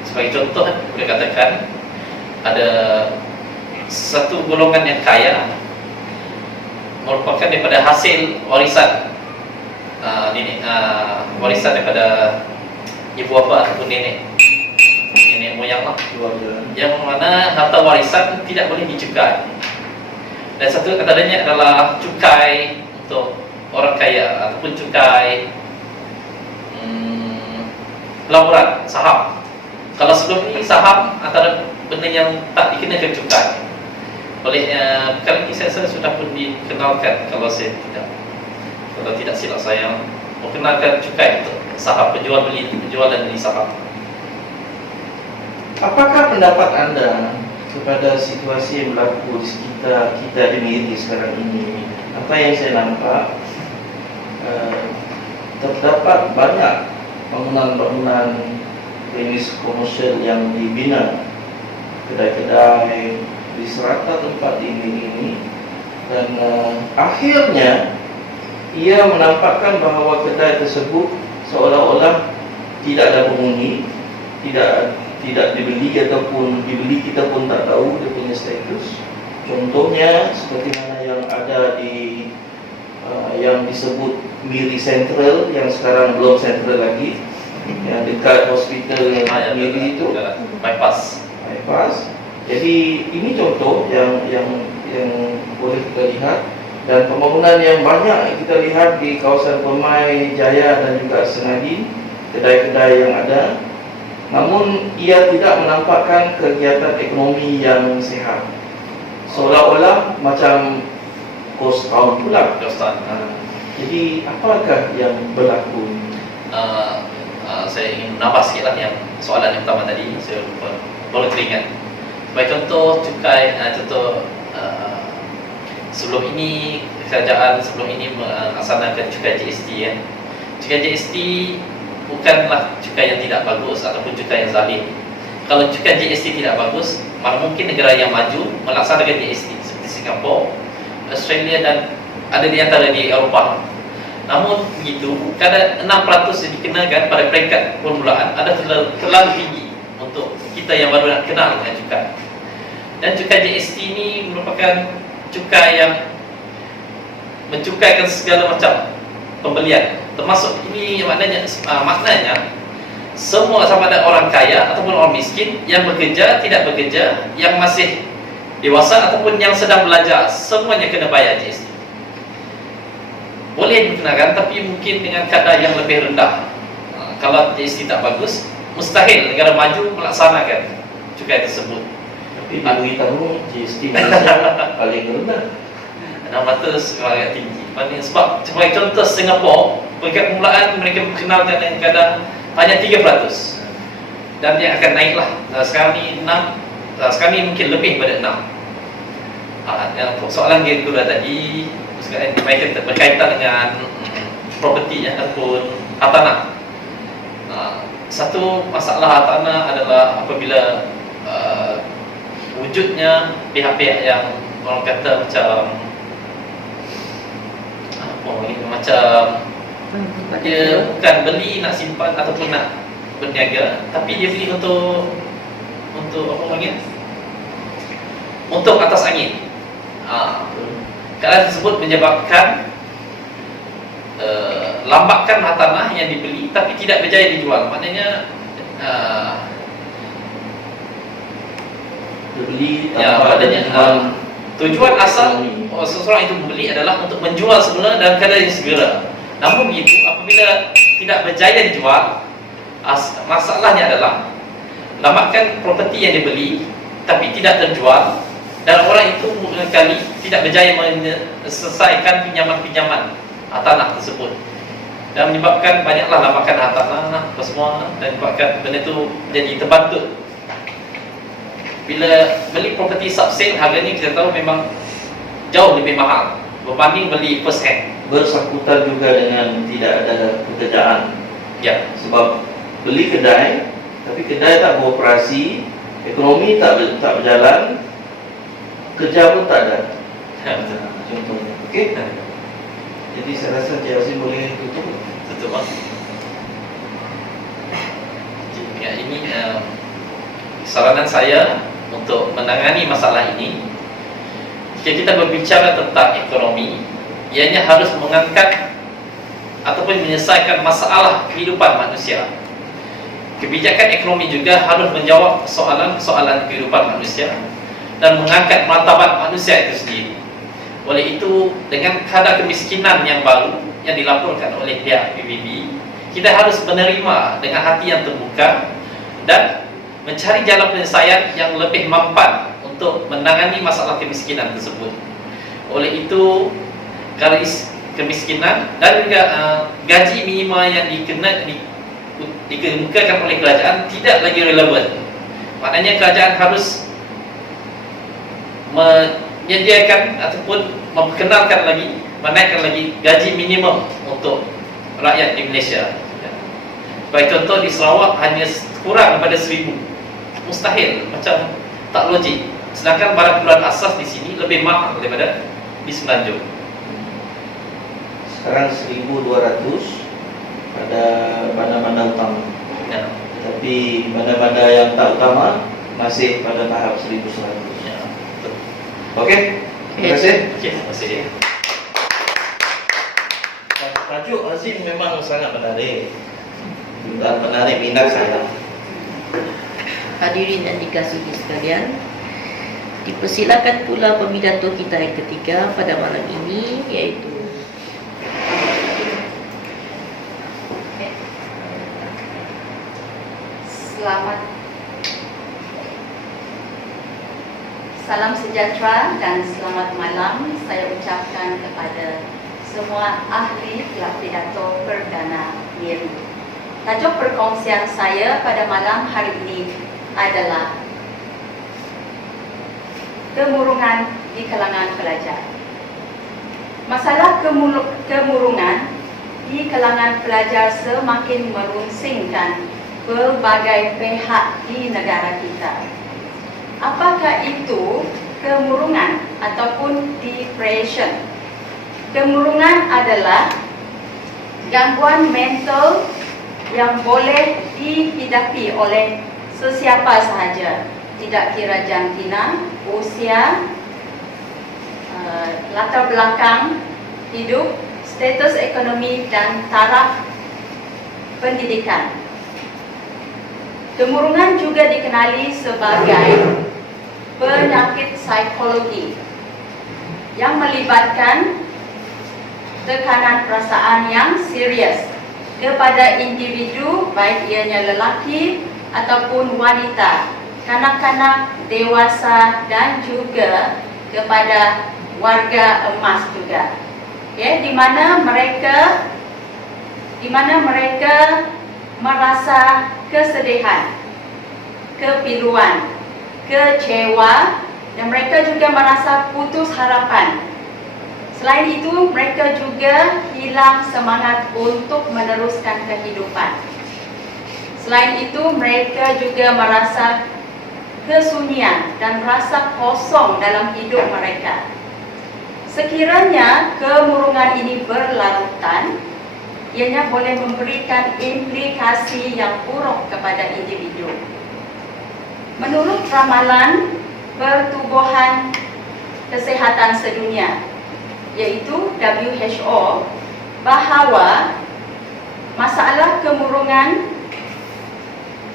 sebagai contoh, boleh katakan ada satu golongan yang kaya merupakan daripada hasil warisan warisan daripada ibu bapa ataupun nenek moyang lah, yang mana harta warisan tidak boleh dicukai. Dan satu antaranya adalah cukai untuk orang kaya ataupun cukai pelaburan saham. Kalau sebelum ini saham antara benda yang tak dikenakan cukai. Olehnya perkara ini saya sudah pun dikenalkan, kalau tidak silap saya, mengenalkan cukai untuk saham, penjual dan beli saham. Apakah pendapat anda kepada situasi yang berlaku di sekitar kita di Miri sekarang ini? Apa yang saya nampak, terdapat banyak bangunan-bangunan premis komersial yang dibina, kedai-kedai di serata tempat di Miri ini, dan akhirnya ia menampakkan bahawa kedai tersebut seolah-olah tidak ada penghuni, tidak dibeli ataupun dibeli kita pun tak tahu dia punya status. Contohnya seperti mana yang ada di yang disebut Miri Central, yang sekarang belum Central lagi, yang dekat hospital Miri itu, bypass. Jadi ini contoh yang boleh kita lihat dan pembangunan yang banyak kita lihat di kawasan Permai Jaya dan juga Senadi, kedai-kedai yang ada, namun ia tidak menampakkan kegiatan ekonomi yang sihat. Seolah-olah macam ghost town pula. Jadi apakah yang berlaku? Saya ingin menambah sikit lah yang soalan yang pertama tadi, saya lupa, baru teringat. Sebagai contoh cukai, sebelum ini kerajaan melaksanakan cukai GST ya. Cukai GST bukanlah cukai yang tidak bagus ataupun cukai yang zalim. Kalau cukai GST tidak bagus, mana mungkin negara yang maju melaksanakan GST seperti Singapura, Australia dan ada di antara di Eropah. Namun begitu, kadar 6% yang dikenakan pada peringkat permulaan ada terlalu tinggi untuk kita yang baru nak kenal dengan cukai. Dan cukai GST ini merupakan cukai yang mencukaikan segala macam pembelian, termasuk ini maknanya semua, sama ada orang kaya ataupun orang miskin, yang bekerja, tidak bekerja, yang masih dewasa ataupun yang sedang belajar, semuanya kena bayar GST. Boleh dikenakan, tapi mungkin dengan kadar yang lebih rendah. Kalau GST tak bagus, mustahil negara maju melaksanakan cukai tersebut. Tapi bagi tahu GST Malaysia paling rendah. 600 agak tinggi. Sebab sebagai contoh Singapura, peringkat permulaan mereka berkenalkan dengan kadar hanya 3%. Dan dia akan naiklah. Sekarang ni 6, sekarang ni mungkin lebih pada 6. Yang soalan kedua tadi berkaitan dengan properti ya, ataupun hartanah. Satu masalah hartanah adalah apabila wujudnya pihak-pihak yang orang kata macam dia bukan beli nak simpan ataupun nak berniaga, tapi dia beli untuk apa panggil? Untuk atas angin. Keadaan tersebut menyebabkan lambakan hartanah yang dibeli tapi tidak berjaya dijual. Maknanya Beli maknanya tujuan asal seseorang itu membeli adalah untuk menjual semula dalam keadaan yang segera. Namun begitu, apabila tidak berjaya dijual, masalahnya adalah lambakan properti yang dibeli tapi tidak terjual, dan orang itu kali tidak berjaya menyelesaikan pinjaman-pinjaman tanah tersebut, dan menyebabkan banyaklah lambakan hartanah apa semua, dan menyebabkan benda itu jadi terbantut. Bila beli properti subsale, harganya kita tahu memang jauh lebih mahal berbanding beli first hand. Bersangkutan juga dengan tidak ada pekerjaan. Ya. Sebab beli kedai, tapi kedai tak beroperasi, ekonomi tak berjalan, kerja pun tak ada. Contohnya. Okey. Jadi saya rasa Cik Azim boleh tutup. Tutup bang. Ya, ini saranan saya untuk menangani masalah ini. Jika kita berbicara tentang ekonomi, ianya harus mengangkat ataupun menyelesaikan masalah kehidupan manusia. Kebijakan ekonomi juga harus menjawab soalan-soalan kehidupan manusia dan mengangkat martabat manusia itu sendiri. Oleh itu, dengan kadar kemiskinan yang baru yang dilaporkan oleh pihak PBB, kita harus menerima dengan hati yang terbuka dan mencari jalan penyelesaian yang lebih mampan untuk menangani masalah kemiskinan tersebut. Oleh itu, garis kemiskinan dan juga gaji minima yang dikemukakan oleh kerajaan tidak lagi relevan. Maknanya kerajaan harus menyediakan ataupun memperkenalkan lagi, menaikkan lagi gaji minimum untuk rakyat di Malaysia. Sebagai contoh, di Sarawak hanya kurang daripada 1,000. Mustahil, macam tak logik. Sedangkan barang keperluan asas di sini lebih mahal daripada di Semenanjung. Sekarang 1,200 pada bandar-bandar utama. Ya. Tapi bandar-bandar yang tak utama masih pada tahap 1,100. Ya. Betul. Okey. Terima kasih. Okey, terima kasih. Tajuk Azim memang sangat menarik. Dan menarik minat saya. Hadirin dan dikasihi sekalian, Dipersilakan pula pemidato kita yang ketiga pada malam ini, iaitu Selamat Salam sejahtera dan selamat malam saya ucapkan kepada semua ahli pidato perdana Miri. Tajuk perkongsian saya pada malam hari ini adalah kemurungan di kalangan pelajar. Masalah kemurungan di kalangan pelajar semakin merunsingkan berbagai pihak di negara kita. Apakah itu kemurungan ataupun depression? Kemurungan adalah gangguan mental yang boleh dihidapi oleh sesiapa sahaja, tidak kira jantina, usia, latar belakang hidup, status ekonomi dan taraf pendidikan. Kemurungan juga dikenali sebagai penyakit psikologi yang melibatkan tekanan perasaan yang serius kepada individu, baik ianya lelaki ataupun wanita, kanak-kanak, dewasa dan juga kepada warga emas juga. Okay, di mana mereka merasa kesedihan, kepiluan, kecewa dan mereka juga merasa putus harapan. Selain itu, mereka juga hilang semangat untuk meneruskan kehidupan. Selain itu, mereka juga merasa kesunyian dan rasa kosong dalam hidup mereka. Sekiranya kemurungan ini berlarutan, ianya boleh memberikan implikasi yang buruk kepada individu. Menurut ramalan Pertubuhan Kesehatan Sedunia, yaitu WHO, bahawa masalah kemurungan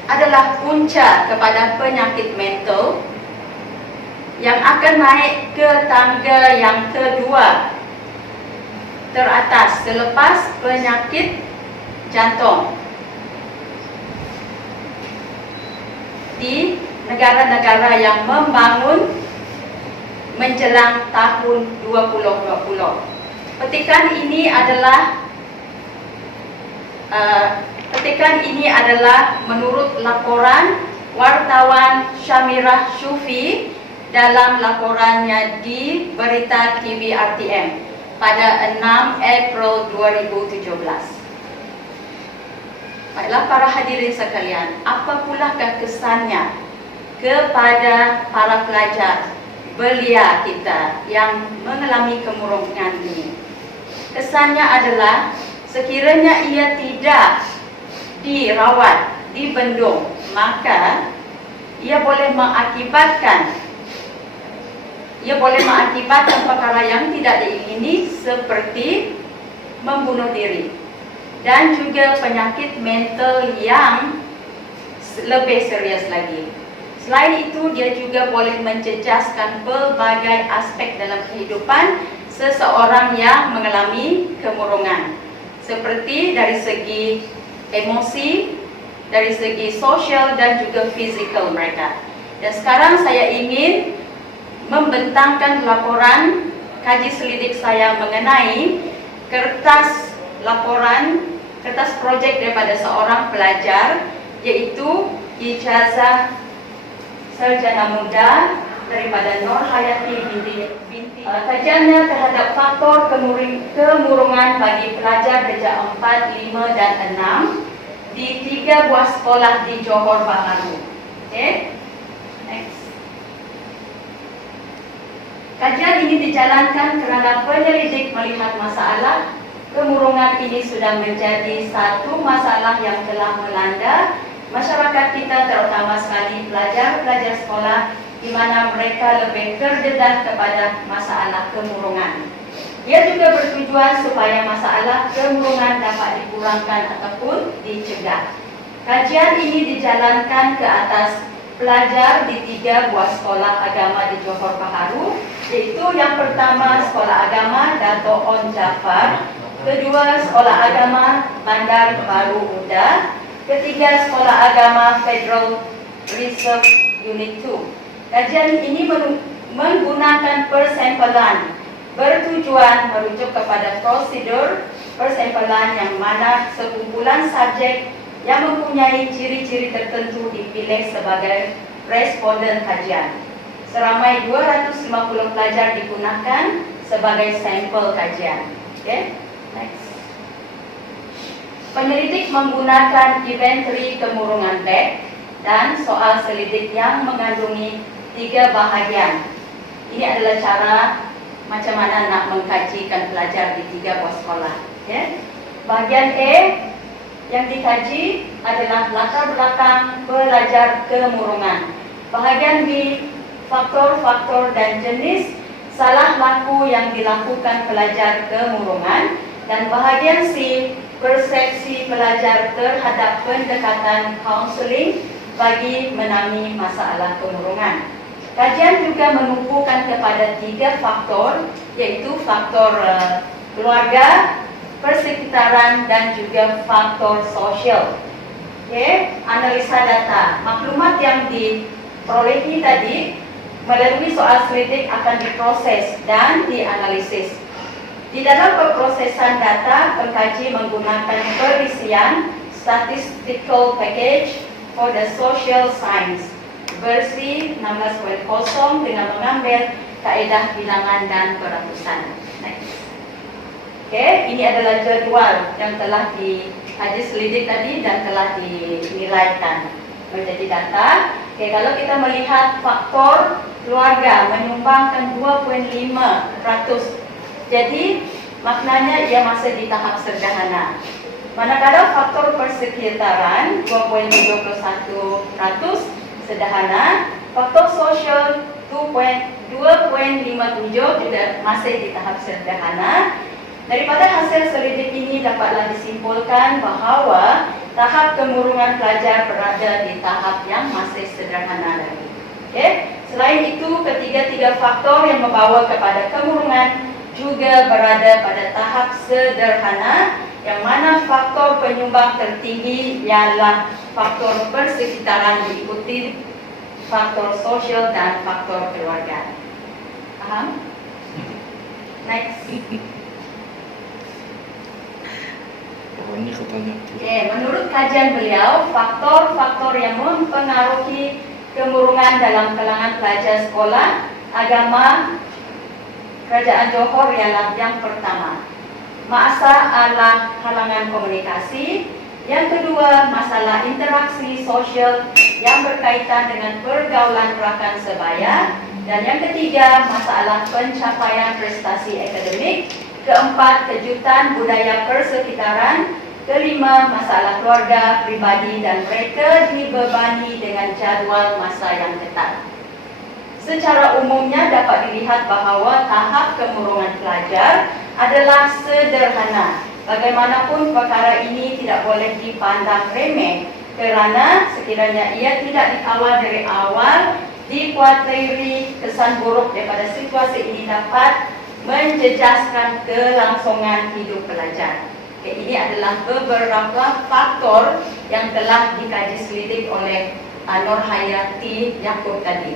adalah punca kepada penyakit mental yang akan naik ke tangga yang kedua teratas selepas penyakit jantung di negara-negara yang membangun menjelang tahun 2020. Petikan ini adalah menurut laporan wartawan Syamirah Syufi dalam laporannya di Berita TV RTM pada 6 April 2017. Baiklah para hadirin sekalian, apa pulakah kesannya kepada para pelajar belia kita yang mengalami kemurungan ini? Kesannya adalah sekiranya ia tidak dirawat, dibendung, maka ia boleh mengakibatkan perkara yang tidak diingini seperti membunuh diri dan juga penyakit mental yang lebih serius lagi. Selain itu, dia juga boleh menjejaskan berbagai aspek dalam kehidupan seseorang yang mengalami kemurungan, seperti dari segi emosi, dari segi sosial dan juga fizikal mereka. Dan sekarang saya ingin membentangkan laporan kaji selidik saya mengenai kertas projek daripada seorang pelajar, yaitu ijazah sarjana muda daripada Nur Hayati binti. Kajiannya terhadap faktor kemurungan bagi pelajar darjah 4, 5 dan 6 di 3 buah sekolah di Johor Bahru. Okay? Next. Kajian ini dijalankan kerana penyelidik melihat masalah kemurungan ini sudah menjadi satu masalah yang telah melanda masyarakat kita, terutama sekali pelajar-pelajar sekolah, di mana mereka lebih terdedah kepada masalah kemurungan. Ia juga bertujuan supaya masalah kemurungan dapat dikurangkan ataupun dicegah. Kajian ini dijalankan ke atas pelajar di 3 buah sekolah agama di Johor Bahru, yaitu yang pertama Sekolah Agama Dato' On Jafar, kedua Sekolah Agama Bandar Baru Uda, ketiga Sekolah Agama Federal Reserve Unit 2. Kajian ini menggunakan persempelan bertujuan merujuk kepada prosedur persempelan yang mana sekumpulan subjek yang mempunyai ciri-ciri tertentu dipilih sebagai responden kajian. Seramai 250 pelajar digunakan sebagai sampel kajian. Okay, next. Penyelidik menggunakan inventory kemurungan teks dan soal selidik yang mengandungi 3 bahagian. Ini adalah cara macam mana nak mengkajikan pelajar di 3 buah sekolah. Okay. Bahagian A yang dikaji adalah latar belakang pelajar kemurungan. Bahagian B, faktor-faktor dan jenis salah laku yang dilakukan pelajar kemurungan. Dan bahagian C, persepsi pelajar terhadap pendekatan kaunseling bagi menangani masalah kemurungan. Kajian juga menumpukan kepada 3 faktor, yaitu faktor keluarga, persekitaran, dan juga faktor sosial. Okay. Analisa data. Maklumat yang diperolehi tadi melalui soal selidik akan diproses dan dianalisis. Di dalam pemrosesan data, pengkaji menggunakan perisian statistical package for the social science versi 16.0 dengan mengambil kaedah bilangan dan peratusan. Next. Okay, ini adalah jadual yang telah dikaji selidik tadi dan telah dinilaikan menjadi data. Okay, kalau kita melihat faktor keluarga menyumbangkan 2.5%, jadi maknanya ia masih di tahap sederhana. Manakala faktor persekitaran 2.21% sederhana, faktor sosial 2.57 juga masih di tahap sederhana. Daripada hasil selidik ini dapatlah disimpulkan bahawa tahap kemurungan pelajar berada di tahap yang masih sederhana lagi. Okay. Selain itu, ketiga-tiga faktor yang membawa kepada kemurungan juga berada pada tahap sederhana, yang mana faktor penyumbang tertinggi ialah faktor persekitaran diikuti faktor sosial dan faktor keluarga. Faham? Next. Ini katanya. Okay, menurut kajian beliau, faktor-faktor yang mempengaruhi kemurungan dalam kalangan pelajar sekolah agama Kerajaan Johor ialah yang pertama, masalah halangan komunikasi. Yang kedua, masalah interaksi sosial yang berkaitan dengan pergaulan rakan sebaya. Dan yang ketiga, masalah pencapaian prestasi akademik. Keempat, kejutan budaya persekitaran. Kelima, masalah keluarga, pribadi, dan mereka dibebani dengan jadual masa yang ketat. Secara umumnya dapat dilihat bahawa tahap kemurungan pelajar adalah sederhana. Bagaimanapun perkara ini tidak boleh dipandang remeh kerana sekiranya ia tidak dikawal dari awal, dikuatiri kesan buruk daripada situasi ini dapat menjejaskan kelangsungan hidup pelajar. Okay, ini adalah beberapa faktor yang telah dikaji selidik oleh Nur Hayati Yaakob tadi.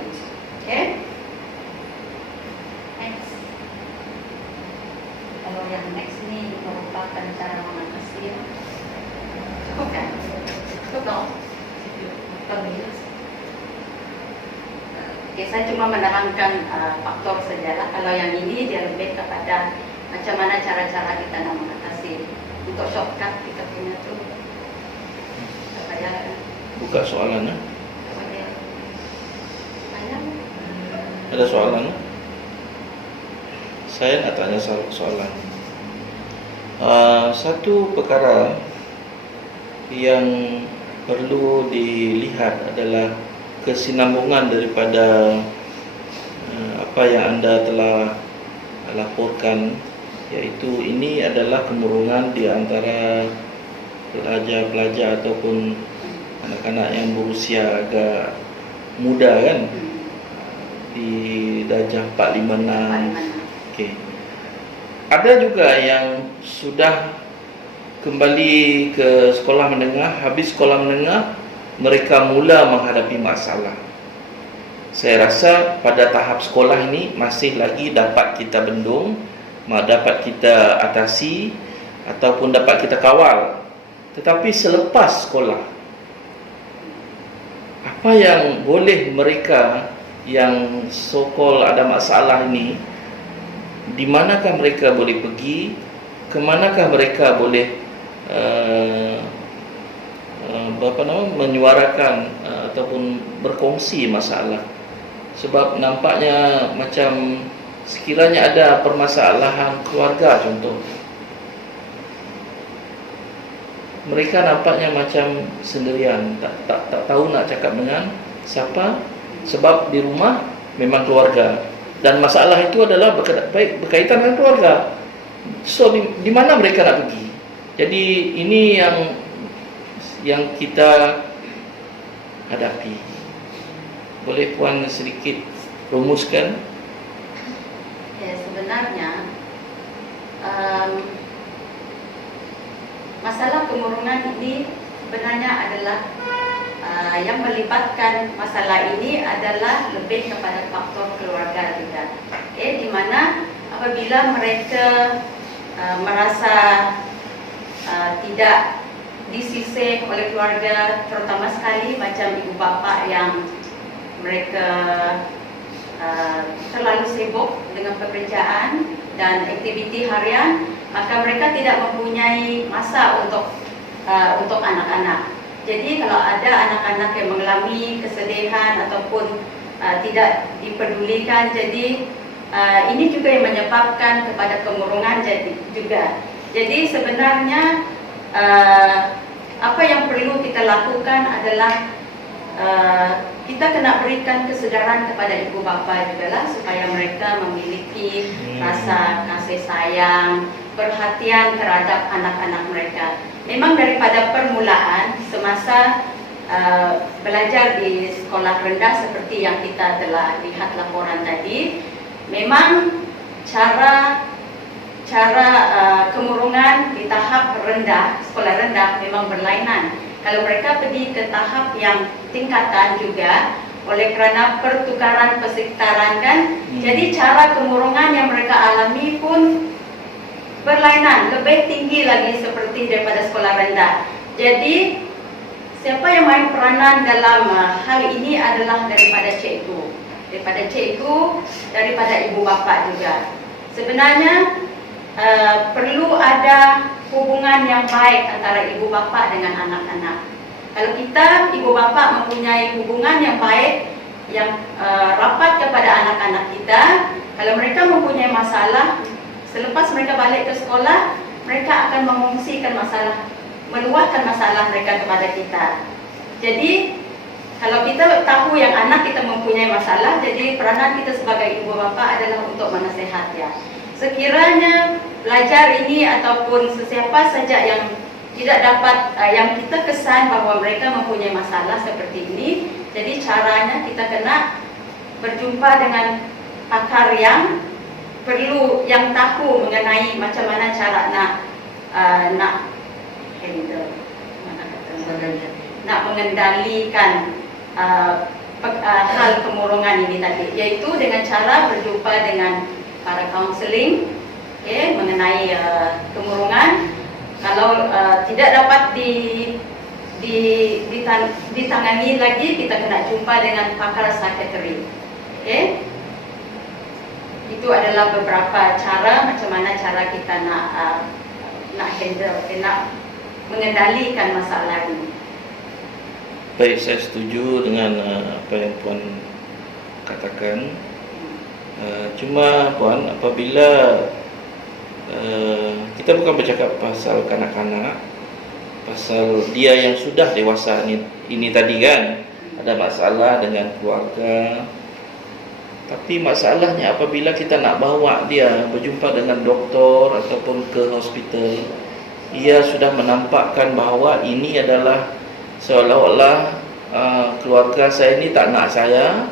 Okay. Next. Kalau yang next ini merupakan cara mengatasi. Cukup kan? Cukup. Okay, saya cuma menerangkan faktor sajalah. Kalau yang ini dia lebih kepada macam mana cara-cara kita nak mengatasi. Untuk shortcut kita punya tu supaya Buka soalannya. supaya Ada soalan? Saya nak tanya soalan. Satu perkara yang perlu dilihat adalah kesinambungan daripada apa yang anda telah laporkan, iaitu ini adalah kemurungan di antara pelajar-pelajar ataupun anak-anak yang berusia agak muda kan, di darjah 456. Okey. Ada juga yang sudah kembali ke sekolah menengah, habis sekolah menengah mereka mula menghadapi masalah. Saya rasa pada tahap sekolah ini masih lagi dapat kita bendung, dapat kita atasi ataupun dapat kita kawal. Tetapi selepas sekolah, apa yang boleh mereka yang so-called ada masalah ini, di manakah mereka boleh pergi, ke manakah mereka boleh menyuarakan ataupun berkongsi masalah. Sebab nampaknya macam sekiranya ada permasalahan keluarga contoh, mereka nampaknya macam sendirian, tak tahu nak cakap dengan siapa, sebab di rumah memang keluarga dan masalah itu adalah berkaitan dengan keluarga. So di mana mereka nak pergi? Jadi ini yang kita hadapi. Boleh Puan sedikit rumuskan? Ya, sebenarnya masalah kemurungan ini sebenarnya adalah yang melibatkan masalah ini adalah lebih kepada faktor keluarga juga. Di mana apabila mereka merasa tidak disisih oleh keluarga, terutama sekali macam ibu bapa yang mereka terlalu sibuk dengan pekerjaan dan aktiviti harian, maka mereka tidak mempunyai masa untuk anak-anak. Jadi kalau ada anak-anak yang mengalami kesedihan ataupun tidak dipedulikan, jadi ini juga yang menyebabkan kepada kemurungan juga. Jadi sebenarnya apa yang perlu kita lakukan adalah kita kena berikan kesedaran kepada ibu bapa juga lah, supaya mereka memiliki rasa kasih sayang, perhatian terhadap anak-anak mereka. Memang daripada permulaan semasa belajar di sekolah rendah seperti yang kita telah lihat laporan tadi, memang cara kemurungan di tahap rendah, sekolah rendah memang berlainan. Kalau mereka pergi ke tahap yang tingkatan juga, oleh kerana pertukaran persekitaran kan, jadi cara kemurungan yang mereka alami pun berlainan, lebih tinggi lagi seperti daripada sekolah rendah. Jadi siapa yang main peranan dalam hal ini adalah daripada cikgu, daripada ibu bapa juga. Sebenarnya perlu ada hubungan yang baik antara ibu bapa dengan anak-anak. Kalau kita ibu bapa mempunyai hubungan yang baik, yang rapat kepada anak-anak kita, kalau mereka mempunyai masalah, selepas mereka balik ke sekolah, mereka akan mengungsikan masalah, meluahkan masalah mereka kepada kita. Jadi kalau kita tahu yang anak kita mempunyai masalah, jadi peranan kita sebagai ibu bapa adalah untuk menasihat dia. Sekiranya pelajar ini ataupun sesiapa saja yang tidak dapat, yang kita kesan bahawa mereka mempunyai masalah seperti ini, jadi caranya kita kena berjumpa dengan pakar yang perlu, yang tahu mengenai macam mana cara nak mengendalikan hal kemurungan ini tadi, iaitu dengan cara berjumpa dengan para kaunseling mengenai kemurungan. Kalau tidak dapat ditangani lagi, kita kena jumpa dengan pakar psikiatri. Itu adalah beberapa cara macam mana cara kita nak handle, nak mengendalikan masalah ini. Baik, saya setuju dengan apa yang Puan katakan. Cuma Puan, apabila kita bukan bercakap pasal kanak-kanak, pasal dia yang sudah dewasa ini tadi kan, ada masalah dengan keluarga. Tapi masalahnya apabila kita nak bawa dia berjumpa dengan doktor ataupun ke hospital, ia sudah menampakkan bahawa ini adalah seolah-olah keluarga saya ini tak nak saya.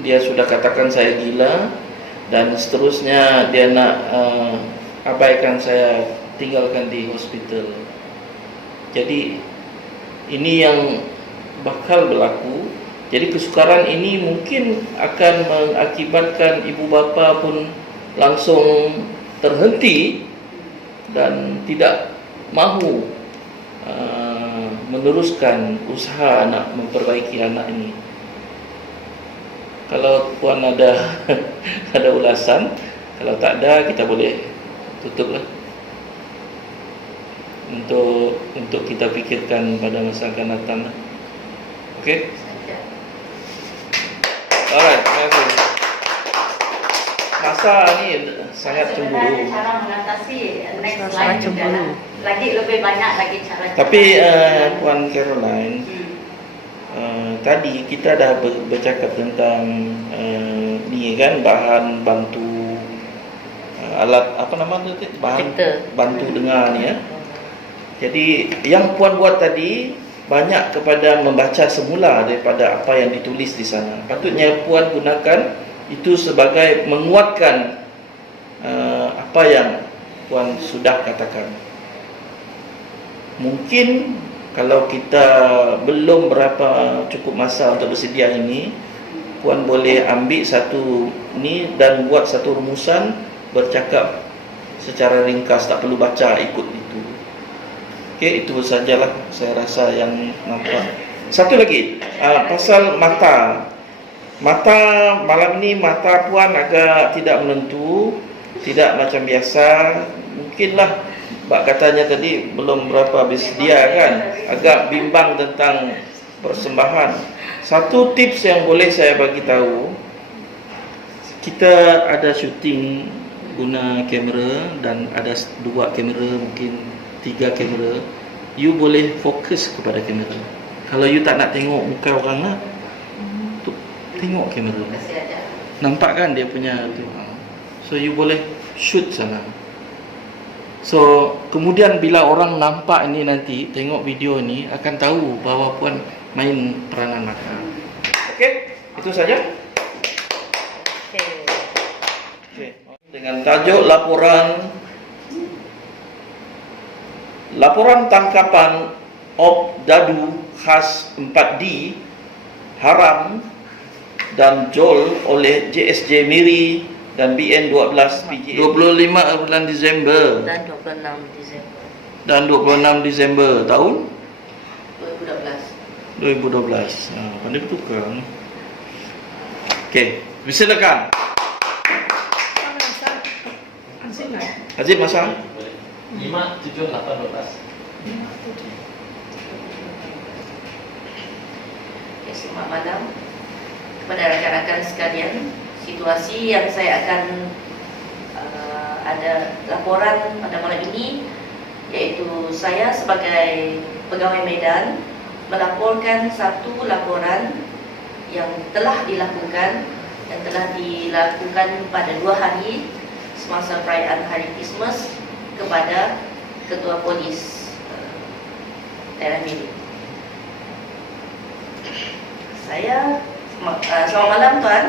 Dia sudah katakan saya gila, dan seterusnya dia nak abaikan saya, tinggalkan di hospital. Jadi ini yang bakal berlaku. Jadi kesukaran ini mungkin akan mengakibatkan ibu bapa pun langsung terhenti dan tidak mahu meneruskan usaha nak memperbaiki anak ini. Kalau puan ada ada ulasan, kalau tak ada kita boleh tutuplah. Untuk kita pikirkan pada masa akan datang. Okey? Alright, terima kasih. Masa ni sangat Sebenarnya cemburu. cara mengatasi next Sangat slide juga cemburu. lah. Lagi lebih banyak lagi cara. Tapi Puan Caroline, tadi kita dah bercakap tentang ni kan, bahan bantu alat apa nama tu, bahan Protector. bantu dengar ni ya. Jadi yang Puan buat tadi banyak kepada membaca semula daripada apa yang ditulis di sana. Patutnya Puan gunakan itu sebagai menguatkan apa yang Puan sudah katakan. Mungkin kalau kita belum berapa cukup masa untuk bersedia ini, Puan boleh ambil satu ni dan buat satu rumusan, bercakap secara ringkas, tak perlu baca ikut itu. Okey, itu sajalah saya rasa yang nampak. Satu lagi, pasal mata. Mata malam ni mata Puan agak tidak menentu, tidak macam biasa. Mungkinlah bak katanya tadi belum berapa bersedia kan, agak bimbang tentang persembahan. Satu tips yang boleh saya bagi tahu, kita ada syuting guna kamera dan ada 2 kamera, mungkin 3 kamera. You boleh fokus kepada kamera. Kalau you tak nak tengok muka orang lah, tu tengok kamera. Masih ada. Nampak kan dia punya tu. So you boleh shoot sana. So kemudian bila orang nampak ini nanti, tengok video ini, akan tahu bahawa Puan main peranan mata. Okey, itu saja. Okay. Dengan tajuk laporan tangkapan Op Dadu khas 4D haram dan Jol oleh JSJ Miri dan BN12 PGA 25 bulan Disember Dan 26 Disember dan 26 Disember tahun 2012. 2012. Pandai bertukar. Okey, silakan. Hazim masa 5, 7, 8, 12. Okay, selamat malam kepada rakan-rakan sekalian. Situasi yang saya akan ada laporan pada malam ini, iaitu saya sebagai pegawai Medan melaporkan satu laporan yang telah dilakukan pada 2 hari semasa perayaan Hari Christmas kepada Ketua Polis daerah Miri. Selamat malam Tuan.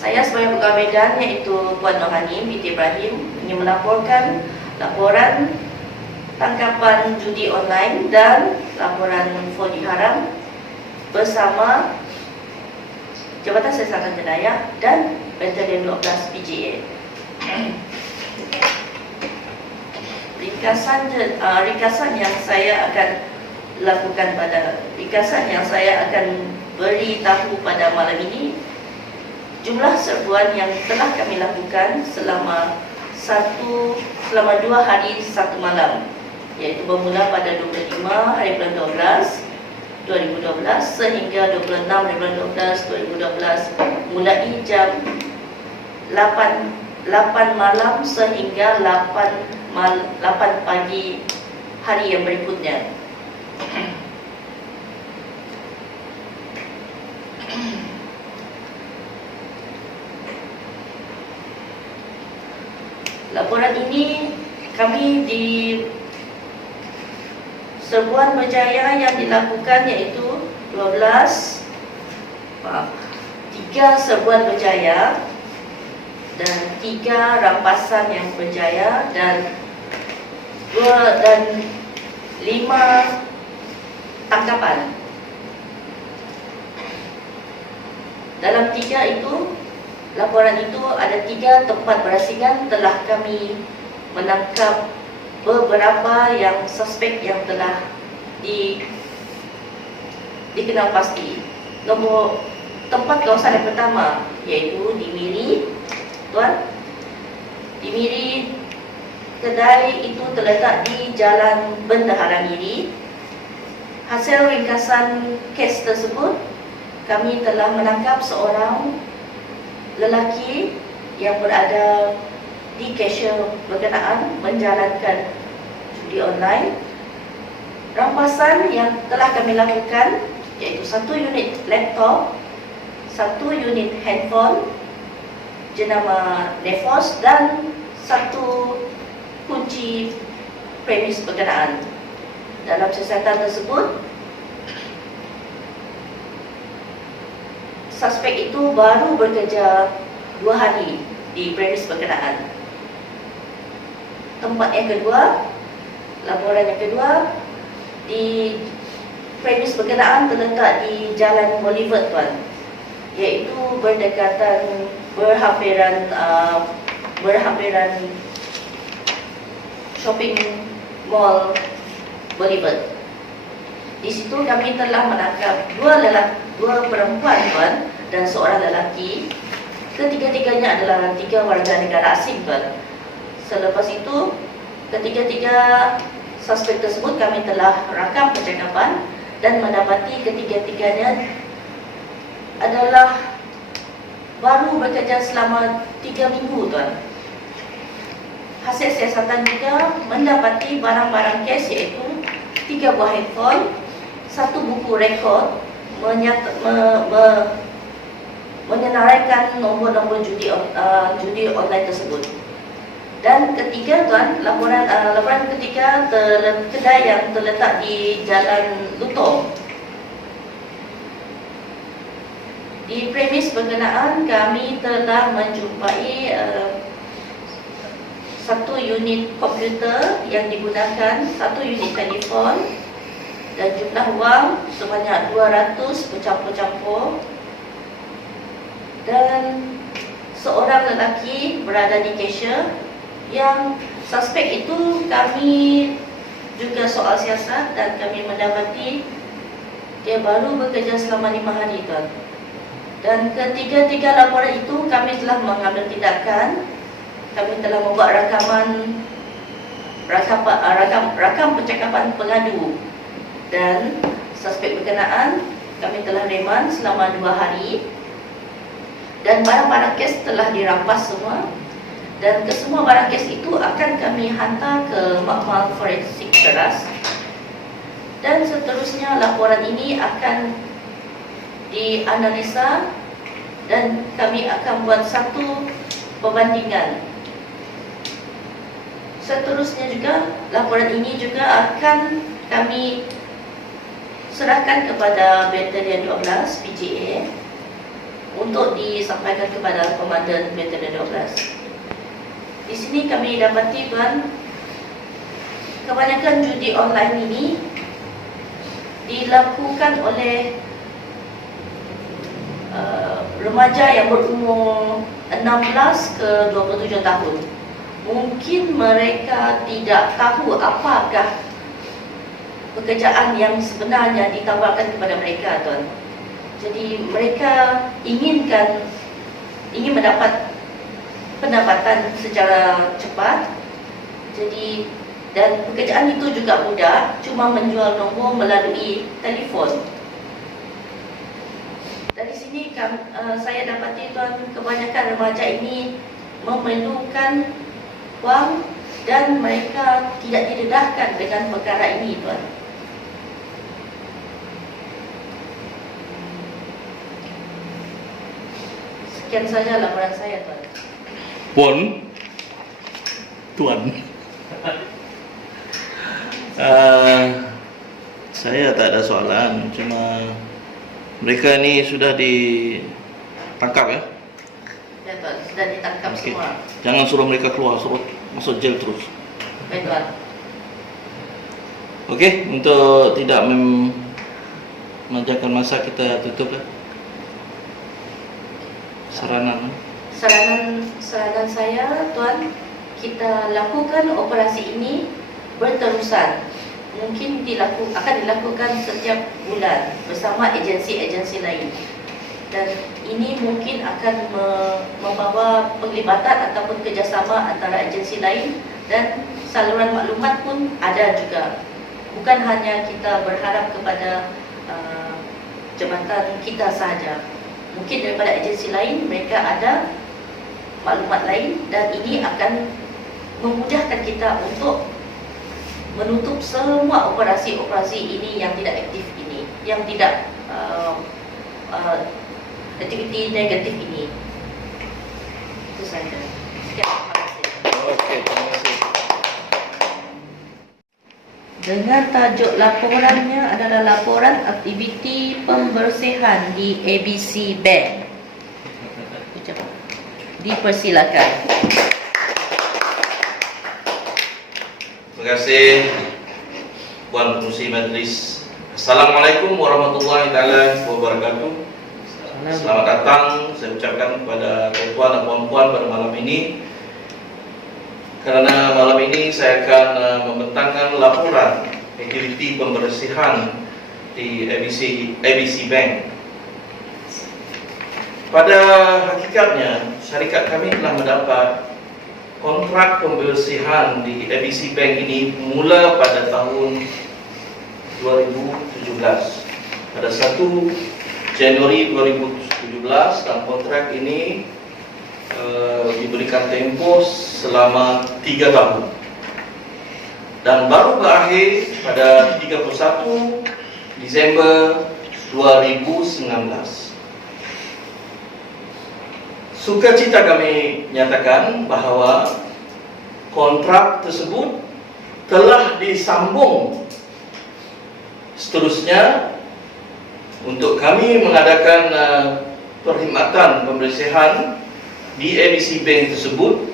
Saya sebagai pegawai Medan, iaitu Puan Nohani binti Ibrahim, ingin melaporkan laporan tangkapan judi online dan laporan 4D haram bersama Jabatan Siasatan Jenayah dan Batalion 12 PGA. Ringkasan yang saya akan lakukan yang saya akan beritahu pada malam ini, jumlah serbuan yang telah kami lakukan selama 2 hari 1 malam, iaitu bermula pada 25 hari bulan 12 2012 sehingga 26 hari bulan 12 2012, mulai jam 8 malam sehingga 8 pagi hari yang berikutnya. Laporan ini kami serbuan berjaya yang dilakukan iaitu 3 serbuan berjaya dan 3 rampasan yang berjaya dan 5 tangkapan. Dalam 3 itu, laporan itu ada 3 tempat berasingan telah kami menangkap beberapa yang suspek yang telah dikenal pasti. Nombor tempat kawasan yang pertama iaitu di Miri, tuan. Di Miri, kedai itu terletak di Jalan Bendahara Miri. Hasil ringkasan kes tersebut, kami telah menangkap seorang lelaki yang berada di kashier berkenaan menjalankan judi online. Rampasan yang telah kami lakukan iaitu 1 unit laptop, 1 unit handphone jenama Nefos dan 1 kunci premis berkenaan. Dalam siasatan tersebut, suspek itu baru bekerja 2 hari di premis berkenaan. Tempat yang kedua, laporan yang kedua, di premis berkenaan terletak di Jalan Bolivar, tuan, iaitu berdekatan berhampiran shopping mall Bolivar. Di situ kami telah menangkap 2 perempuan, tuan, dan seorang lelaki. Ketiga-tiganya adalah 3 warga negara asing, tuan. Selepas itu, ketiga-tiga suspek tersebut kami telah rakam percakapan dan mendapati ketiga-tiganya adalah baru bekerja selama 3 minggu, tuan. Hasil siasatan juga mendapati barang-barang kes iaitu 3 buah handphone, 1 buku rekod menyenaraikan nombor-nombor judi online tersebut. Dan ketiga, tuan, laporan ketiga kedai yang terletak di Jalan Lutong. Di premis berkenaan kami telah menjumpai 1 unit komputer yang digunakan, 1 unit telefon dan jumlah wang sebanyak 200 bercampur-campur, dan seorang lelaki berada di kashier. Yang suspek itu kami juga soal siasat dan kami mendapati dia baru bekerja selama 5 hari, tuan. Dan ketiga-tiga laporan itu kami telah mengambil tindakan. Kami telah membuat rakam percakapan pengadu, dan suspek berkenaan kami telah reman selama 2 hari, dan barang-barang kes telah dirampas semua. Dan kesemua barang kes itu akan kami hantar ke makmal forensik Keras. Dan seterusnya laporan ini akan dianalisa dan kami akan buat 1 perbandingan. Seterusnya juga laporan ini juga akan kami serahkan kepada Batalion 12 PJA untuk disampaikan kepada Komandan Batalion 12. Di sini kami dapati, tuan, kebanyakan judi online ini dilakukan oleh remaja yang berumur 16 ke 27 tahun. Mungkin mereka tidak tahu apakah pekerjaan yang sebenarnya ditawarkan kepada mereka, tuan. Jadi mereka ingin mendapat pendapatan secara cepat. Jadi, dan pekerjaan itu juga mudah, cuma menjual nombor melalui telefon. Dari sini saya dapati, tuan, kebanyakan remaja ini memerlukan wang dan mereka tidak didedahkan dengan perkara ini, tuan. Sekian saja laporan saya, tuan. Tuan, Saya tak ada soalan, cuma mereka ni sudah ditangkap ya. Ya Tuan, sudah ditangkap Okey. semua. Jangan suruh mereka keluar, suruh masuk jail terus. Baik Tuan. Okey, untuk tidak memanjangkan masa, kita tutup lah. Saranan. Saranan saya Tuan, kita lakukan operasi ini berterusan. Mungkin akan dilakukan setiap bulan bersama agensi-agensi lain. Dan ini mungkin akan membawa penglibatan ataupun kerjasama antara agensi lain, dan saluran maklumat pun ada juga. Bukan hanya kita berharap kepada jabatan kita sahaja. Mungkin daripada agensi lain mereka ada maklumat lain, dan ini akan memudahkan kita untuk menutup semua operasi-operasi ini yang tidak aktif ini, yang tidak aktiviti negatif ini. Itu saja. Sekian, terima kasih. Okey, terima kasih. Dengan tajuk laporannya adalah laporan aktiviti pembersihan di ABC Bank. Dipersilakan. Terima kasih Puan Pengerusi Majlis. Assalamualaikum warahmatullahi taala wabarakatuh. Selamat datang saya ucapkan kepada tuan dan puan-puan pada malam ini. Karena malam ini saya akan membentangkan laporan aktiviti pembersihan di ABC Bank. Pada hakikatnya, syarikat kami telah mendapat kontrak pembersihan di ABC Bank ini mula pada tahun 2017. Pada 1 Januari 2017, dan kontrak ini diberikan tempoh selama 3 tahun. Dan baru berakhir pada 31 Disember 2019. Sukacita kami nyatakan bahawa kontrak tersebut telah disambung seterusnya untuk kami mengadakan perkhidmatan pembersihan di ABC Bank tersebut,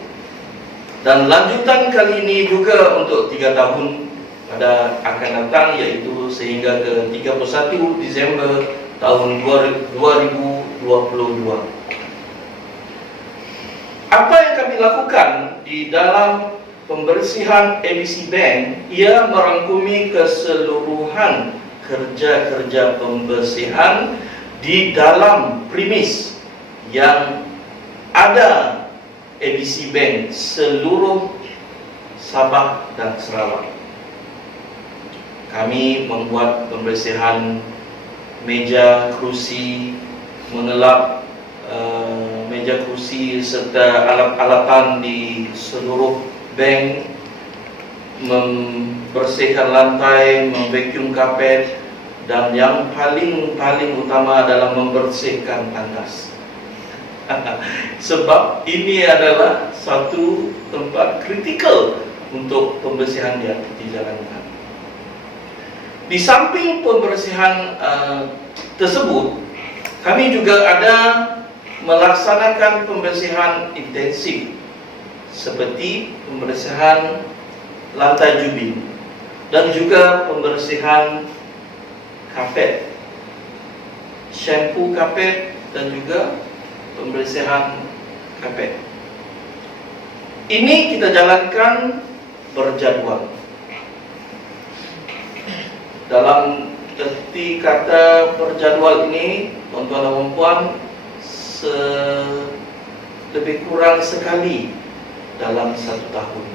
dan lanjutan kali ini juga untuk 3 tahun pada akan datang, iaitu sehingga ke 31 Disember tahun 2022. Apa yang kami lakukan di dalam pembersihan ABC Bank, ia merangkumi keseluruhan kerja-kerja pembersihan di dalam premis yang ada ABC Bank seluruh Sabah dan Sarawak. Kami membuat pembersihan meja, kerusi, mengelap meja, kerusi serta alat-alatan di seluruh bank, membersihkan lantai, memvacuum kapet, dan yang paling utama adalah membersihkan tandas. Sebab ini adalah satu tempat kritikal untuk pembersihan yang dijalankan. Di samping pembersihan tersebut, kami juga ada melaksanakan pembersihan intensif seperti pembersihan lantai jubin dan juga pembersihan kapet, shampoo kapet, dan juga pembersihan kapet. Ini kita jalankan berjadual. Dalam erti kata berjadual ini, tuan-tuan dan puan-puan, lebih kurang sekali dalam 1 tahun.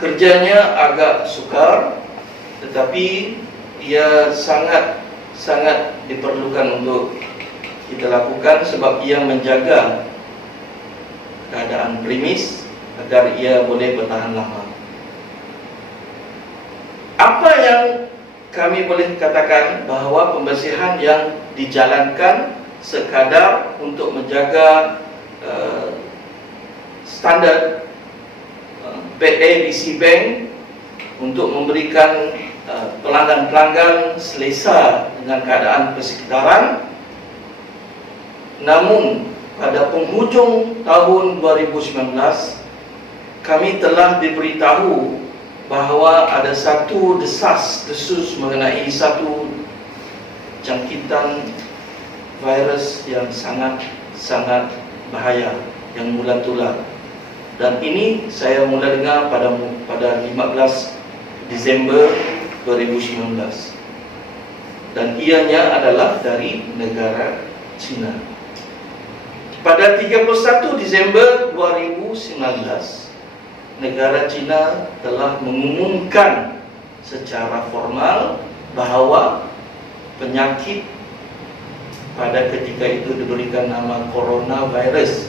Kerjanya agak sukar, tetapi ia sangat diperlukan untuk kita lakukan, sebab ia menjaga keadaan premis agar ia boleh bertahan lama. Apa yang kami boleh katakan bahawa pembersihan yang dijalankan sekadar untuk menjaga standard ABC Bank, untuk memberikan pelanggan-pelanggan selesa dengan keadaan persekitaran. Namun pada penghujung tahun 2019 kami telah diberitahu bahawa ada satu desas-desus mengenai satu jangkitan virus yang sangat bahaya yang mula tular. Dan ini saya mula dengar pada 15 Disember 2019. Dan ianya adalah dari negara China. Pada 31 Disember 2019, negara China telah mengumumkan secara formal bahawa penyakit pada ketika itu diberikan nama coronavirus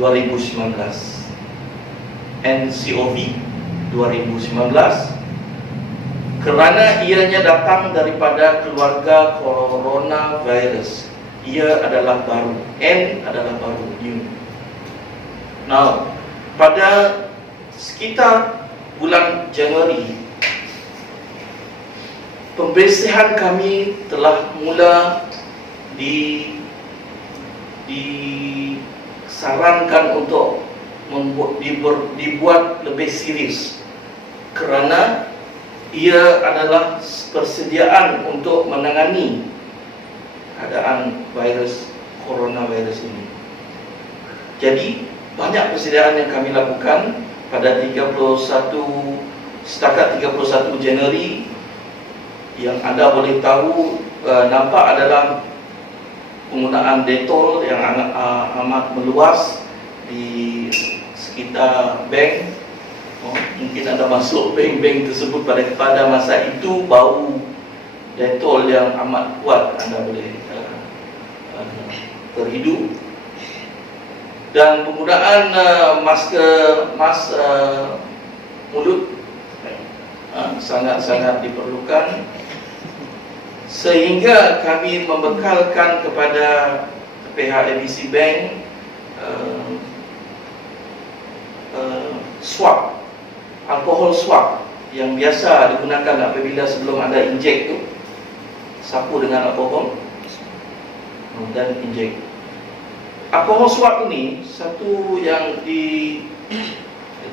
2019, nCoV 2019, kerana ianya datang daripada keluarga coronavirus. Ia adalah baru, N adalah baru, new. Now, pada sekitar bulan Januari, pembersihan kami telah mula disarankan untuk dibuat lebih serius, kerana ia adalah persediaan untuk menangani keadaan virus coronavirus ini. Jadi banyak persediaan yang kami lakukan pada setakat 31 Januari. Yang anda boleh tahu nampak adalah penggunaan Dettol yang amat meluas di sekitar bank. Mungkin anda masuk bank-bank tersebut pada masa itu, bau Dettol yang amat kuat anda boleh terhidu. Dan penggunaan masker mulut sangat-sangat diperlukan, sehingga kami membekalkan kepada pihak ABC Bank swab, alkohol swab yang biasa digunakan apabila sebelum anda injek tu, sapu dengan alkohol dan injek. Alkohol swab ini satu yang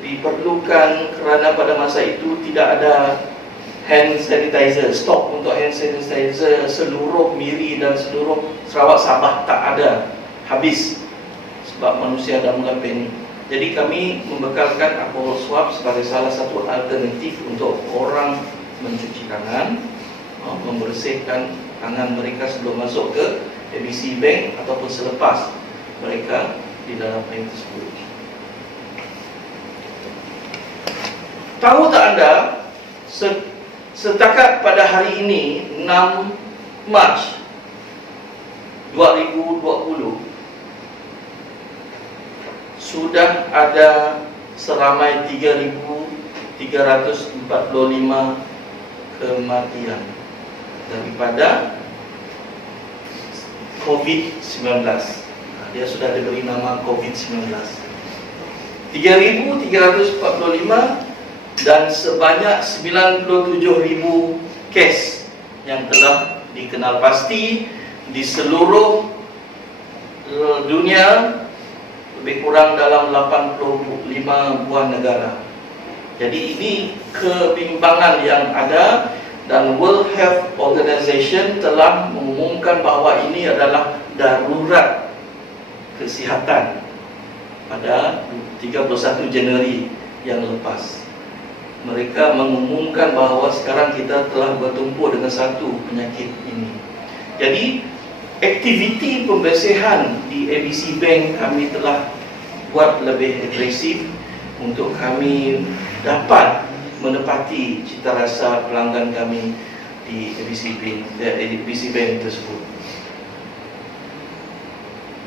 diperlukan kerana pada masa itu tidak ada hand sanitizer, stok untuk hand sanitizer seluruh Miri dan seluruh Sarawak Sabah tak ada, habis sebab manusia dah mula panik. Jadi kami membekalkan alkohol swab sebagai salah satu alternatif untuk orang mencuci tangan, membersihkan tangan mereka sebelum masuk ke ABC Bank ataupun selepas mereka di dalam bank tersebut. Tahu tak anda, setakat pada hari ini 6 Mac 2020 sudah ada seramai 3.345 kematian daripada COVID-19. Dia sudah diberi nama COVID-19. 3.345 dan sebanyak 97,000 kes yang telah dikenal pasti di seluruh dunia, lebih kurang dalam 85 buah negara. Jadi ini kebimbangan yang ada, dan World Health Organization telah mengumumkan bahawa ini adalah darurat kesihatan pada 31 Januari yang lepas. Mereka mengumumkan bahawa sekarang kita telah bertumpu dengan satu penyakit ini. Jadi aktiviti pembersihan di ABC Bank kami telah buat lebih agresif untuk kami dapat menepati cita rasa pelanggan kami di ABC Bank tersebut.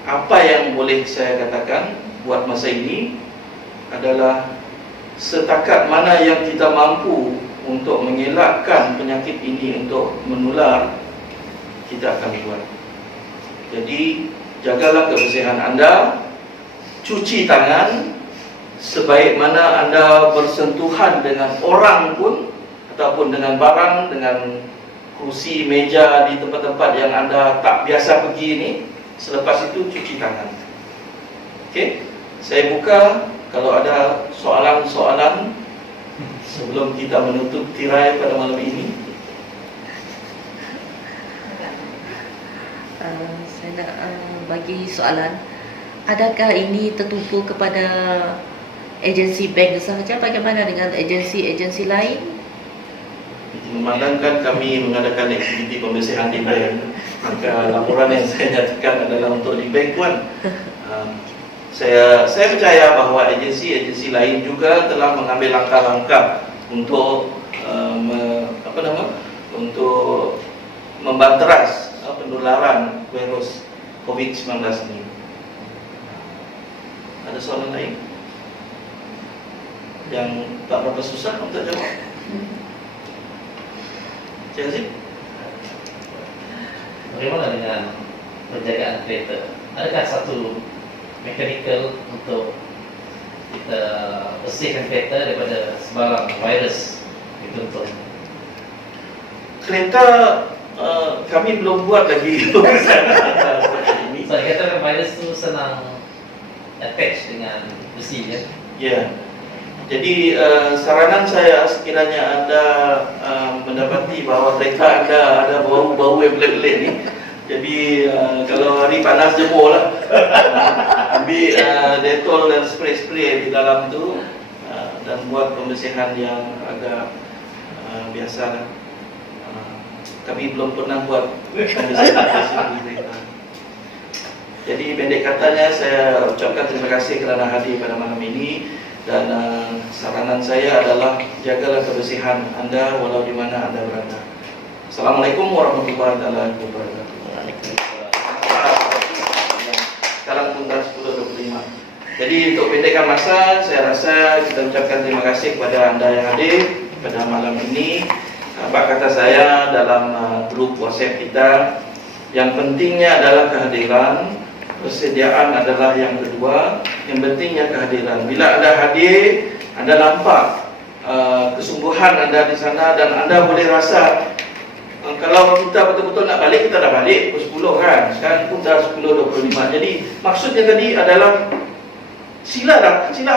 Apa yang boleh saya katakan buat masa ini adalah setakat mana yang kita mampu untuk mengelakkan penyakit ini untuk menular, kita akan buat. Jadi jagalah kebersihan anda, cuci tangan, sebaik mana anda bersentuhan dengan orang pun ataupun dengan barang, dengan kursi, meja di tempat-tempat yang anda tak biasa pergi ini. Selepas itu cuci tangan. Okey, saya buka kalau ada soalan-soalan sebelum kita menutup tirai pada malam ini. Saya nak bagi soalan. Adakah ini tertumpu kepada agensi bank sahaja? Bagaimana dengan agensi-agensi lain? Memandangkan kami mengadakan aktiviti pembersihan di bank, maka laporan yang saya nyatakan adalah untuk di bank tuan. Saya percaya bahawa agensi-agensi lain juga telah mengambil langkah-langkah untuk untuk membanteras penularan virus COVID-19 ini. Ada soalan lain yang tak berapa susah untuk jawab? Cik Aziz? Bagaimana dengan penjagaan kereta? Adakah satu mekanikal untuk kita bersihkan kereta daripada sebarang virus itu untuk Kereta kami belum buat lagi urusan seperti ini. so kata virus tu senang attach dengan besi kan? Ya. Jadi saranan saya sekiranya anda mendapati bahawa kereta anda ada bau-bau yang pelik-pelik ni. Jadi kalau hari panas jemur lah. Ambil Dettol dan spray-spray di dalam tu dan buat pembersihan yang agak biasa lah. Kami belum pernah buat pembersihan di kereta. Jadi pendek katanya saya ucapkan terima kasih kerana hadir pada malam ini. Dan saranan saya adalah jagalah kebersihan anda walau di mana anda berada. Assalamualaikum warahmatullahi wabarakatuh. Sekarang pun dah 10.25. Jadi untuk pendekkan masa, saya rasa kita ucapkan terima kasih kepada anda yang hadir pada malam ini. Apa kata saya dalam grup WhatsApp kita, yang pentingnya adalah kehadiran. Persediaan adalah yang kedua. Yang pentingnya kehadiran. Bila anda hadir, anda nampak kesungguhan anda di sana dan anda boleh rasa kalau kita betul-betul nak balik, kita dah balik pukul 10 kan. Sekarang pun dah 10.25. Jadi maksudnya tadi adalah sila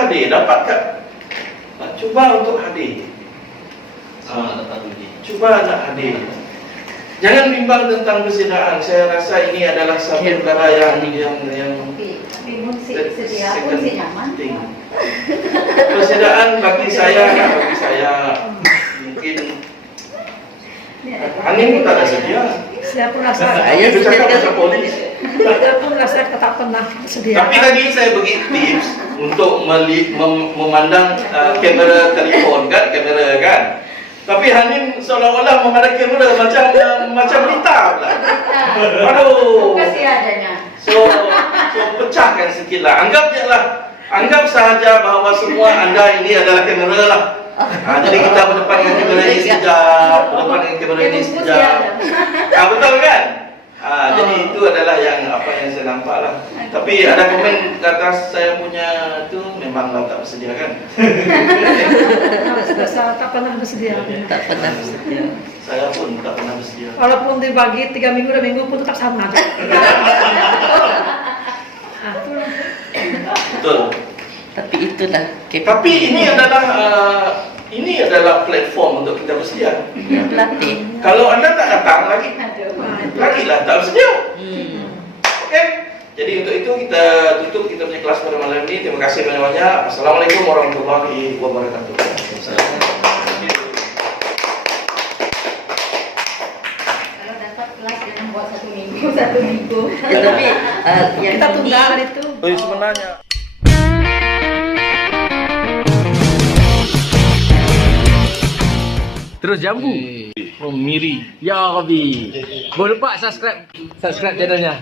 hadir, dapat tak? Cuba untuk hadir. Cuba nak hadir. Jangan bimbang tentang persediaan. Saya rasa ini adalah satu perkara yang Tapi pun sedia pun si nyaman. Persediaan bagi saya mungkin Hanim pun tak ada sedia. Saya pun rasa Saya Dia sudah cakap dengan pasal polis. saya pun rasa tak pernah sedia. Tapi tadi saya bagi tips untuk memandang kamera telefon kan, kamera kan. Tapi Hanim seolah-olah memandang kamera macam berita pula. Aduh. Kasih adanya. So pecahkan sikit lah. Anggap sahaja bahawa semua anda ini adalah kamera lah. Jadi kita berdepan dengan kamera ini sekejap, berdepan dengan kamera ini sekejap. Betul kan? Jadi itu adalah apa yang saya nampak lah. Tapi ada komen ke atas saya punya tu memanglah tak bersedia kan? Saya tak pernah bersedia. Tak pernah bersedia. Saya pun tak pernah bersedia. Walaupun dibagi 3 minggu, 2 minggu pun tetap sama. Betul. Tapi itulah Tapi ini adalah platform untuk kita bersedia. pelatih. Kalau anda tak datang lagilah tak bersedia. Okey. Jadi untuk itu kita tutup kita punya kelas pada malam ini. Terima kasih banyak-banyak. Assalamualaikum warahmatullahi wabarakatuh. Kalau dapat kelas jangan buat 1 minggu. Ya, tapi yang Kita ini tunda hari itu. Sebenarnya Terus jambu. From Miri. Ya Rabbi. Jangan lupa subscribe channelnya.